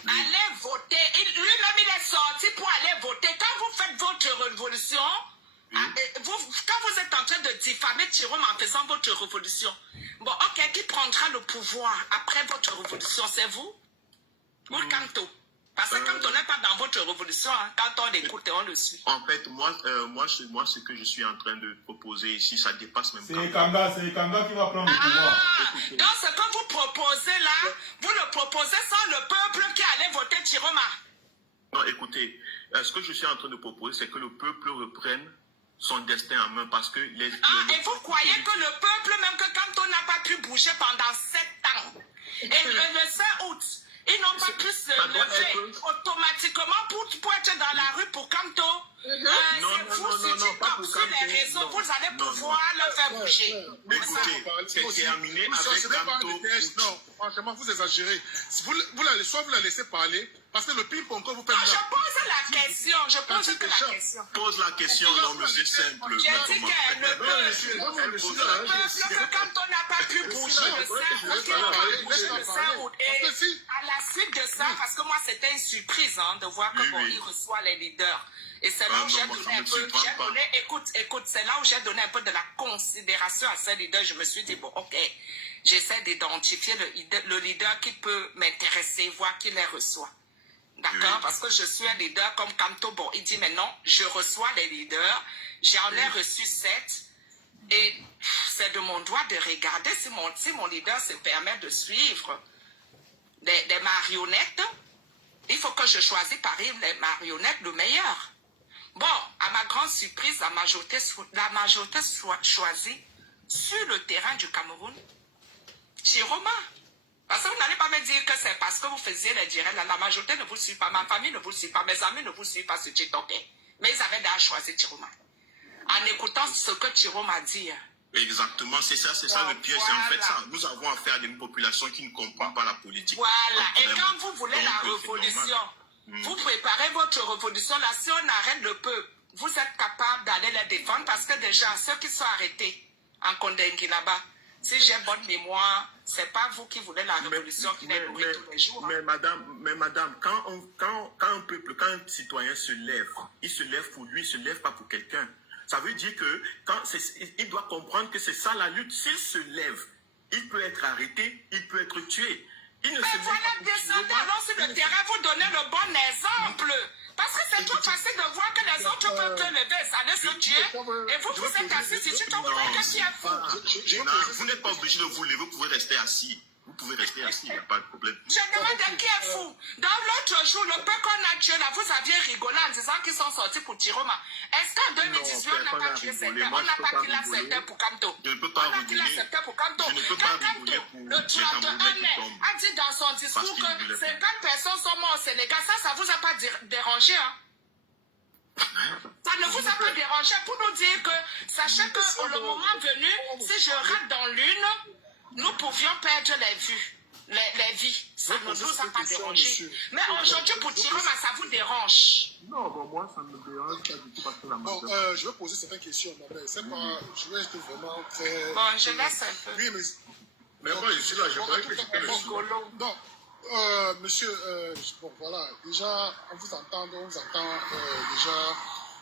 allez voter, lui-même il est sorti pour aller voter. Quand vous faites votre révolution, quand vous êtes en train de diffamer Chiroma en faisant votre révolution, bon, ok, qui prendra le pouvoir après votre révolution? C'est vous ou Kamto? Parce que Kamto n'est pas dans votre révolution, hein. Quand on l'écoute et on le suit. En fait, moi, ce que je suis en train de proposer ici, ça dépasse même. C'est Kanga qui va prendre le pouvoir. Donc ce que vous proposez là, vous le proposez sans le peuple qui allait voter Chiroma. Non, écoutez, ce que je suis en train de proposer, c'est que le peuple reprenne son destin en main parce que et vous croyez que le peuple, même que Kamto n'a pas pu bouger pendant 7 ans, et le 5 août, Ils n'ont pas pu se lever automatiquement pour être dans la rue pour Kamto. C'est vous, sur TikTok, sur les réseaux, vous allez pouvoir le faire bouger. Écoutez, c'est terminé avec Kamto. Non, franchement, vous exagérez. Soit vous la laissez parler, parce que le ping-pong, quand vous faites... Non, je pose la question. Je pose que la question. Pose la question, non, monsieur Simple. J'ai dit que le peuple, quand on n'a pas pu bouger le sein, et à la suite de ça, parce que moi, c'était une surprise de voir comment il reçoit les leaders. Et c'est là où j'ai donné un peu, écoute, c'est là où j'ai donné un peu de la considération à ces leaders. Je me suis dit, bon, ok, j'essaie d'identifier le leader qui peut m'intéresser, voir qui les reçoit. D'accord? Parce que je suis un leader comme Kamto. Bon, il dit, mais non, je reçois les leaders. J'en ai reçu 7. Et c'est de mon droit de regarder si mon leader se permet de suivre des marionnettes. Il faut que je choisisse parmi les marionnettes le meilleur. Bon, à ma grande surprise, la majorité choisit sur le terrain du Cameroun, Chiroma. Parce que vous n'allez pas me dire que c'est parce que vous faisiez les directs. La majorité ne vous suit pas, ma famille ne vous suit pas, mes amis ne vous suivent pas sur TikTok. Mais ils avaient déjà choisi Chiroma. En écoutant ce que Chiroma dit. Exactement, c'est ça le piège, c'est en fait ça. Nous avons affaire à une population qui ne comprend pas la politique. Voilà, et quand vous voulez la révolution, vous préparez votre révolution là, si on arrête le peuple, vous êtes capable d'aller les défendre parce que déjà, ceux qui sont arrêtés en Kondengi là-bas, si j'ai bonne mémoire, c'est pas vous qui voulez la révolution qui est nourrie tous les jours. Mais madame, quand un peuple, quand un citoyen se lève, il se lève pour lui, il se lève pas pour quelqu'un. Ça veut dire que il doit comprendre que c'est ça la lutte. S'il se lève, il peut être arrêté, il peut être tué. Mais voilà, descendez alors sur le terrain, vous donnez le bon exemple. Parce que c'est trop facile de voir que les autres peuvent se lever, ça laisse se tuer. Et vous êtes assis ici, vous voyez qui est fou. Vous n'êtes pas obligé de vous lever, vous pouvez rester assis. Vous pouvez rester assis, il n'y a pas de problème. Je demande qui est fou. Dans l'autre jour, le peu qu'on a tué là, vous aviez rigolé en disant qu'ils sont sortis pour Chiroma. Est-ce qu'en 2018, on n'a pas tué certains? On n'a pas killé certains pour Kamto. Je ne peux pas rigoler. Je ne peux pas rigoler pour le 31 mai a dit dans son discours que 50 personnes sont mortes au Sénégal. Ça vous a pas dérangé, hein? Ça ne vous a pas dérangé pour nous dire que, sachez que le moment venu, si je rate dans l'une, nous pouvions perdre les vies. Ça ne nous a pas dérangé. Mais aujourd'hui, pour Chiroma, ça vous dérange. Non, bon, moi, ça ne me dérange pas du tout parce que la Bon, je vais poser certaines questions, mais c'est pas... Je vais être vraiment très... Bon, je laisse un peu. Oui, mais moi, je suis là, je croyais que j'étais le suivant. Non, monsieur, bon, voilà, déjà, on vous entend déjà...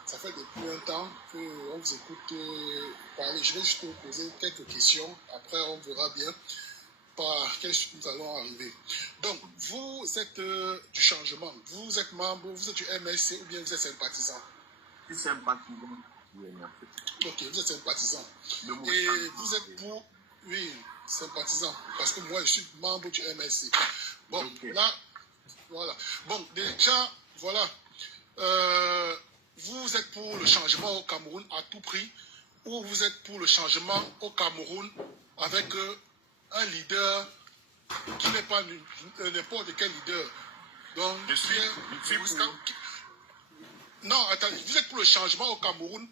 Ça fait depuis un temps qu'on vous écoute parler. Je vais juste vous poser quelques questions. Après, on verra bien par quelle suite nous allons arriver. Donc, vous êtes du changement. Vous êtes membre, vous êtes du MSC ou bien vous êtes sympathisant? Je suis sympathisant. Ok, vous êtes sympathisant. Et vous êtes pour... Oui, sympathisant. Parce que moi, je suis membre du MSC. Bon, là, voilà. Bon, déjà, voilà. Vous êtes pour le changement au Cameroun à tout prix ou vous êtes pour le changement au Cameroun avec un leader qui n'est pas n'importe quel leader. Donc, non, attendez, vous êtes pour le changement au Cameroun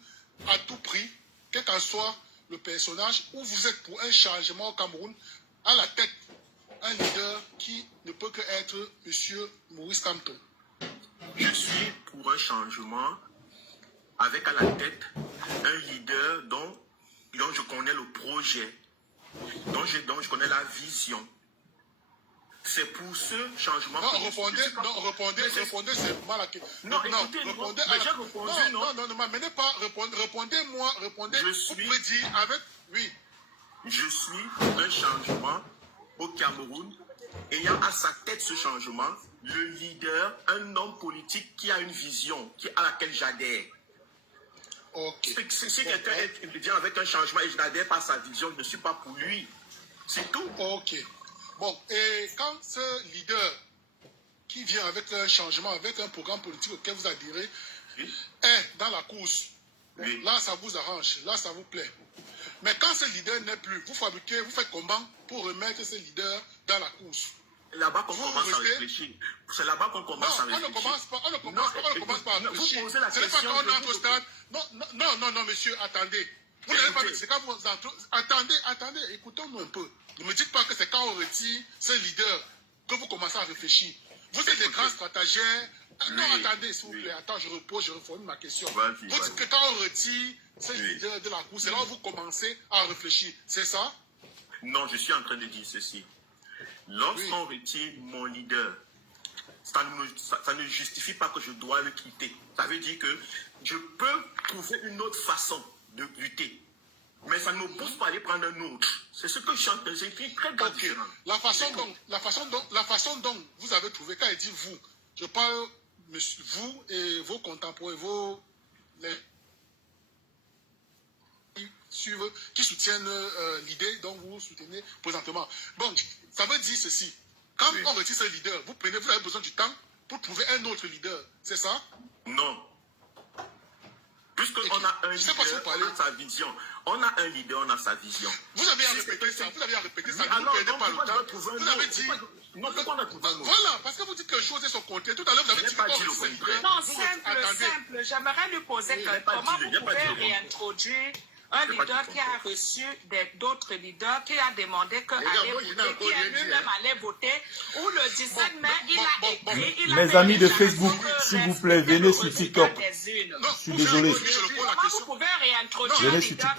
à tout prix, quel qu'en soit le personnage, ou vous êtes pour un changement au Cameroun à la tête, un leader qui ne peut que être M. Maurice Kamto. Je suis pour un changement avec à la tête un leader dont je connais le projet, dont je connais la vision. C'est pour ce changement. Non, répondez, c'est mal à qui. Non, écoutez, répondez mais j'ai répondu, non. Non, mais pas répondez-moi, vous pouvez dire avec, oui. Je suis un changement au Cameroun, ayant à sa tête ce changement, le leader, un homme politique qui a une vision, à laquelle j'adhère. Okay. Si quelqu'un est avec un changement et je n'adhère pas à sa vision, je ne suis pas pour lui. C'est tout. Ok. Bon, et quand ce leader qui vient avec un changement, avec un programme politique auquel vous adhérez, est dans la course, bon, là ça vous arrange, là ça vous plaît. Mais quand ce leader n'est plus, vous faites comment pour remettre ce leader dans la course? là-bas qu'on commence à réfléchir. C'est là-bas qu'on commence à réfléchir. On ne commence pas à réfléchir. Vous posez la Ce n'est pas question. quand on entre au stade. Non, monsieur, attendez. Vous n'avez pas dit, c'est quand vous entrez. Attendez, écoutons-nous un peu. Ne me dites pas que c'est quand on retire ce leader que vous commencez à réfléchir. Vous êtes des grands stratagènes. Non, attendez, s'il vous plaît. Attends, je reformule ma question. Vous dites que quand on retire ce leader de la cour, c'est là où vous commencez à réfléchir. C'est ça? Non, je suis en train de dire ceci. Lorsqu'on retire mon leader, ça ne justifie pas que je dois le quitter. Ça veut dire que je peux trouver une autre façon de lutter. Mais ça ne me pousse pas à aller prendre un autre. C'est ce que je suis en train de dire. C'est très grave. La façon dont vous avez trouvé, quand il dit vous, je parle, vous et vos contemporains, qui soutiennent l'idée dont vous soutenez présentement. Bon, ça veut dire ceci. Quand on retire ce leader, vous avez besoin du temps pour trouver un autre leader. C'est ça? Non. Puisqu'on a un leader, on a sa vision. On a un leader, on a sa vision. Vous avez à répéter ça. Vous avez à répéter ça. Alors, vous ne perdez pas le temps. Vous avez dit... Non, pourquoi on a trouvé un autre? Voilà, parce que vous dites que les choses sont contraires. Tout à l'heure, vous avez dit que... Non, simple. J'aimerais lui poser comment vous pouvez réintroduire un leader qui a reçu d'autres leaders, qui a demandé qu'aller voter, qui a lui-même allé voter, où le 17 mai, il a écrit... Mes amis de Facebook, s'il vous plaît, venez sur TikTok. Je suis désolé. Comment vous pouvez réintroduire un leader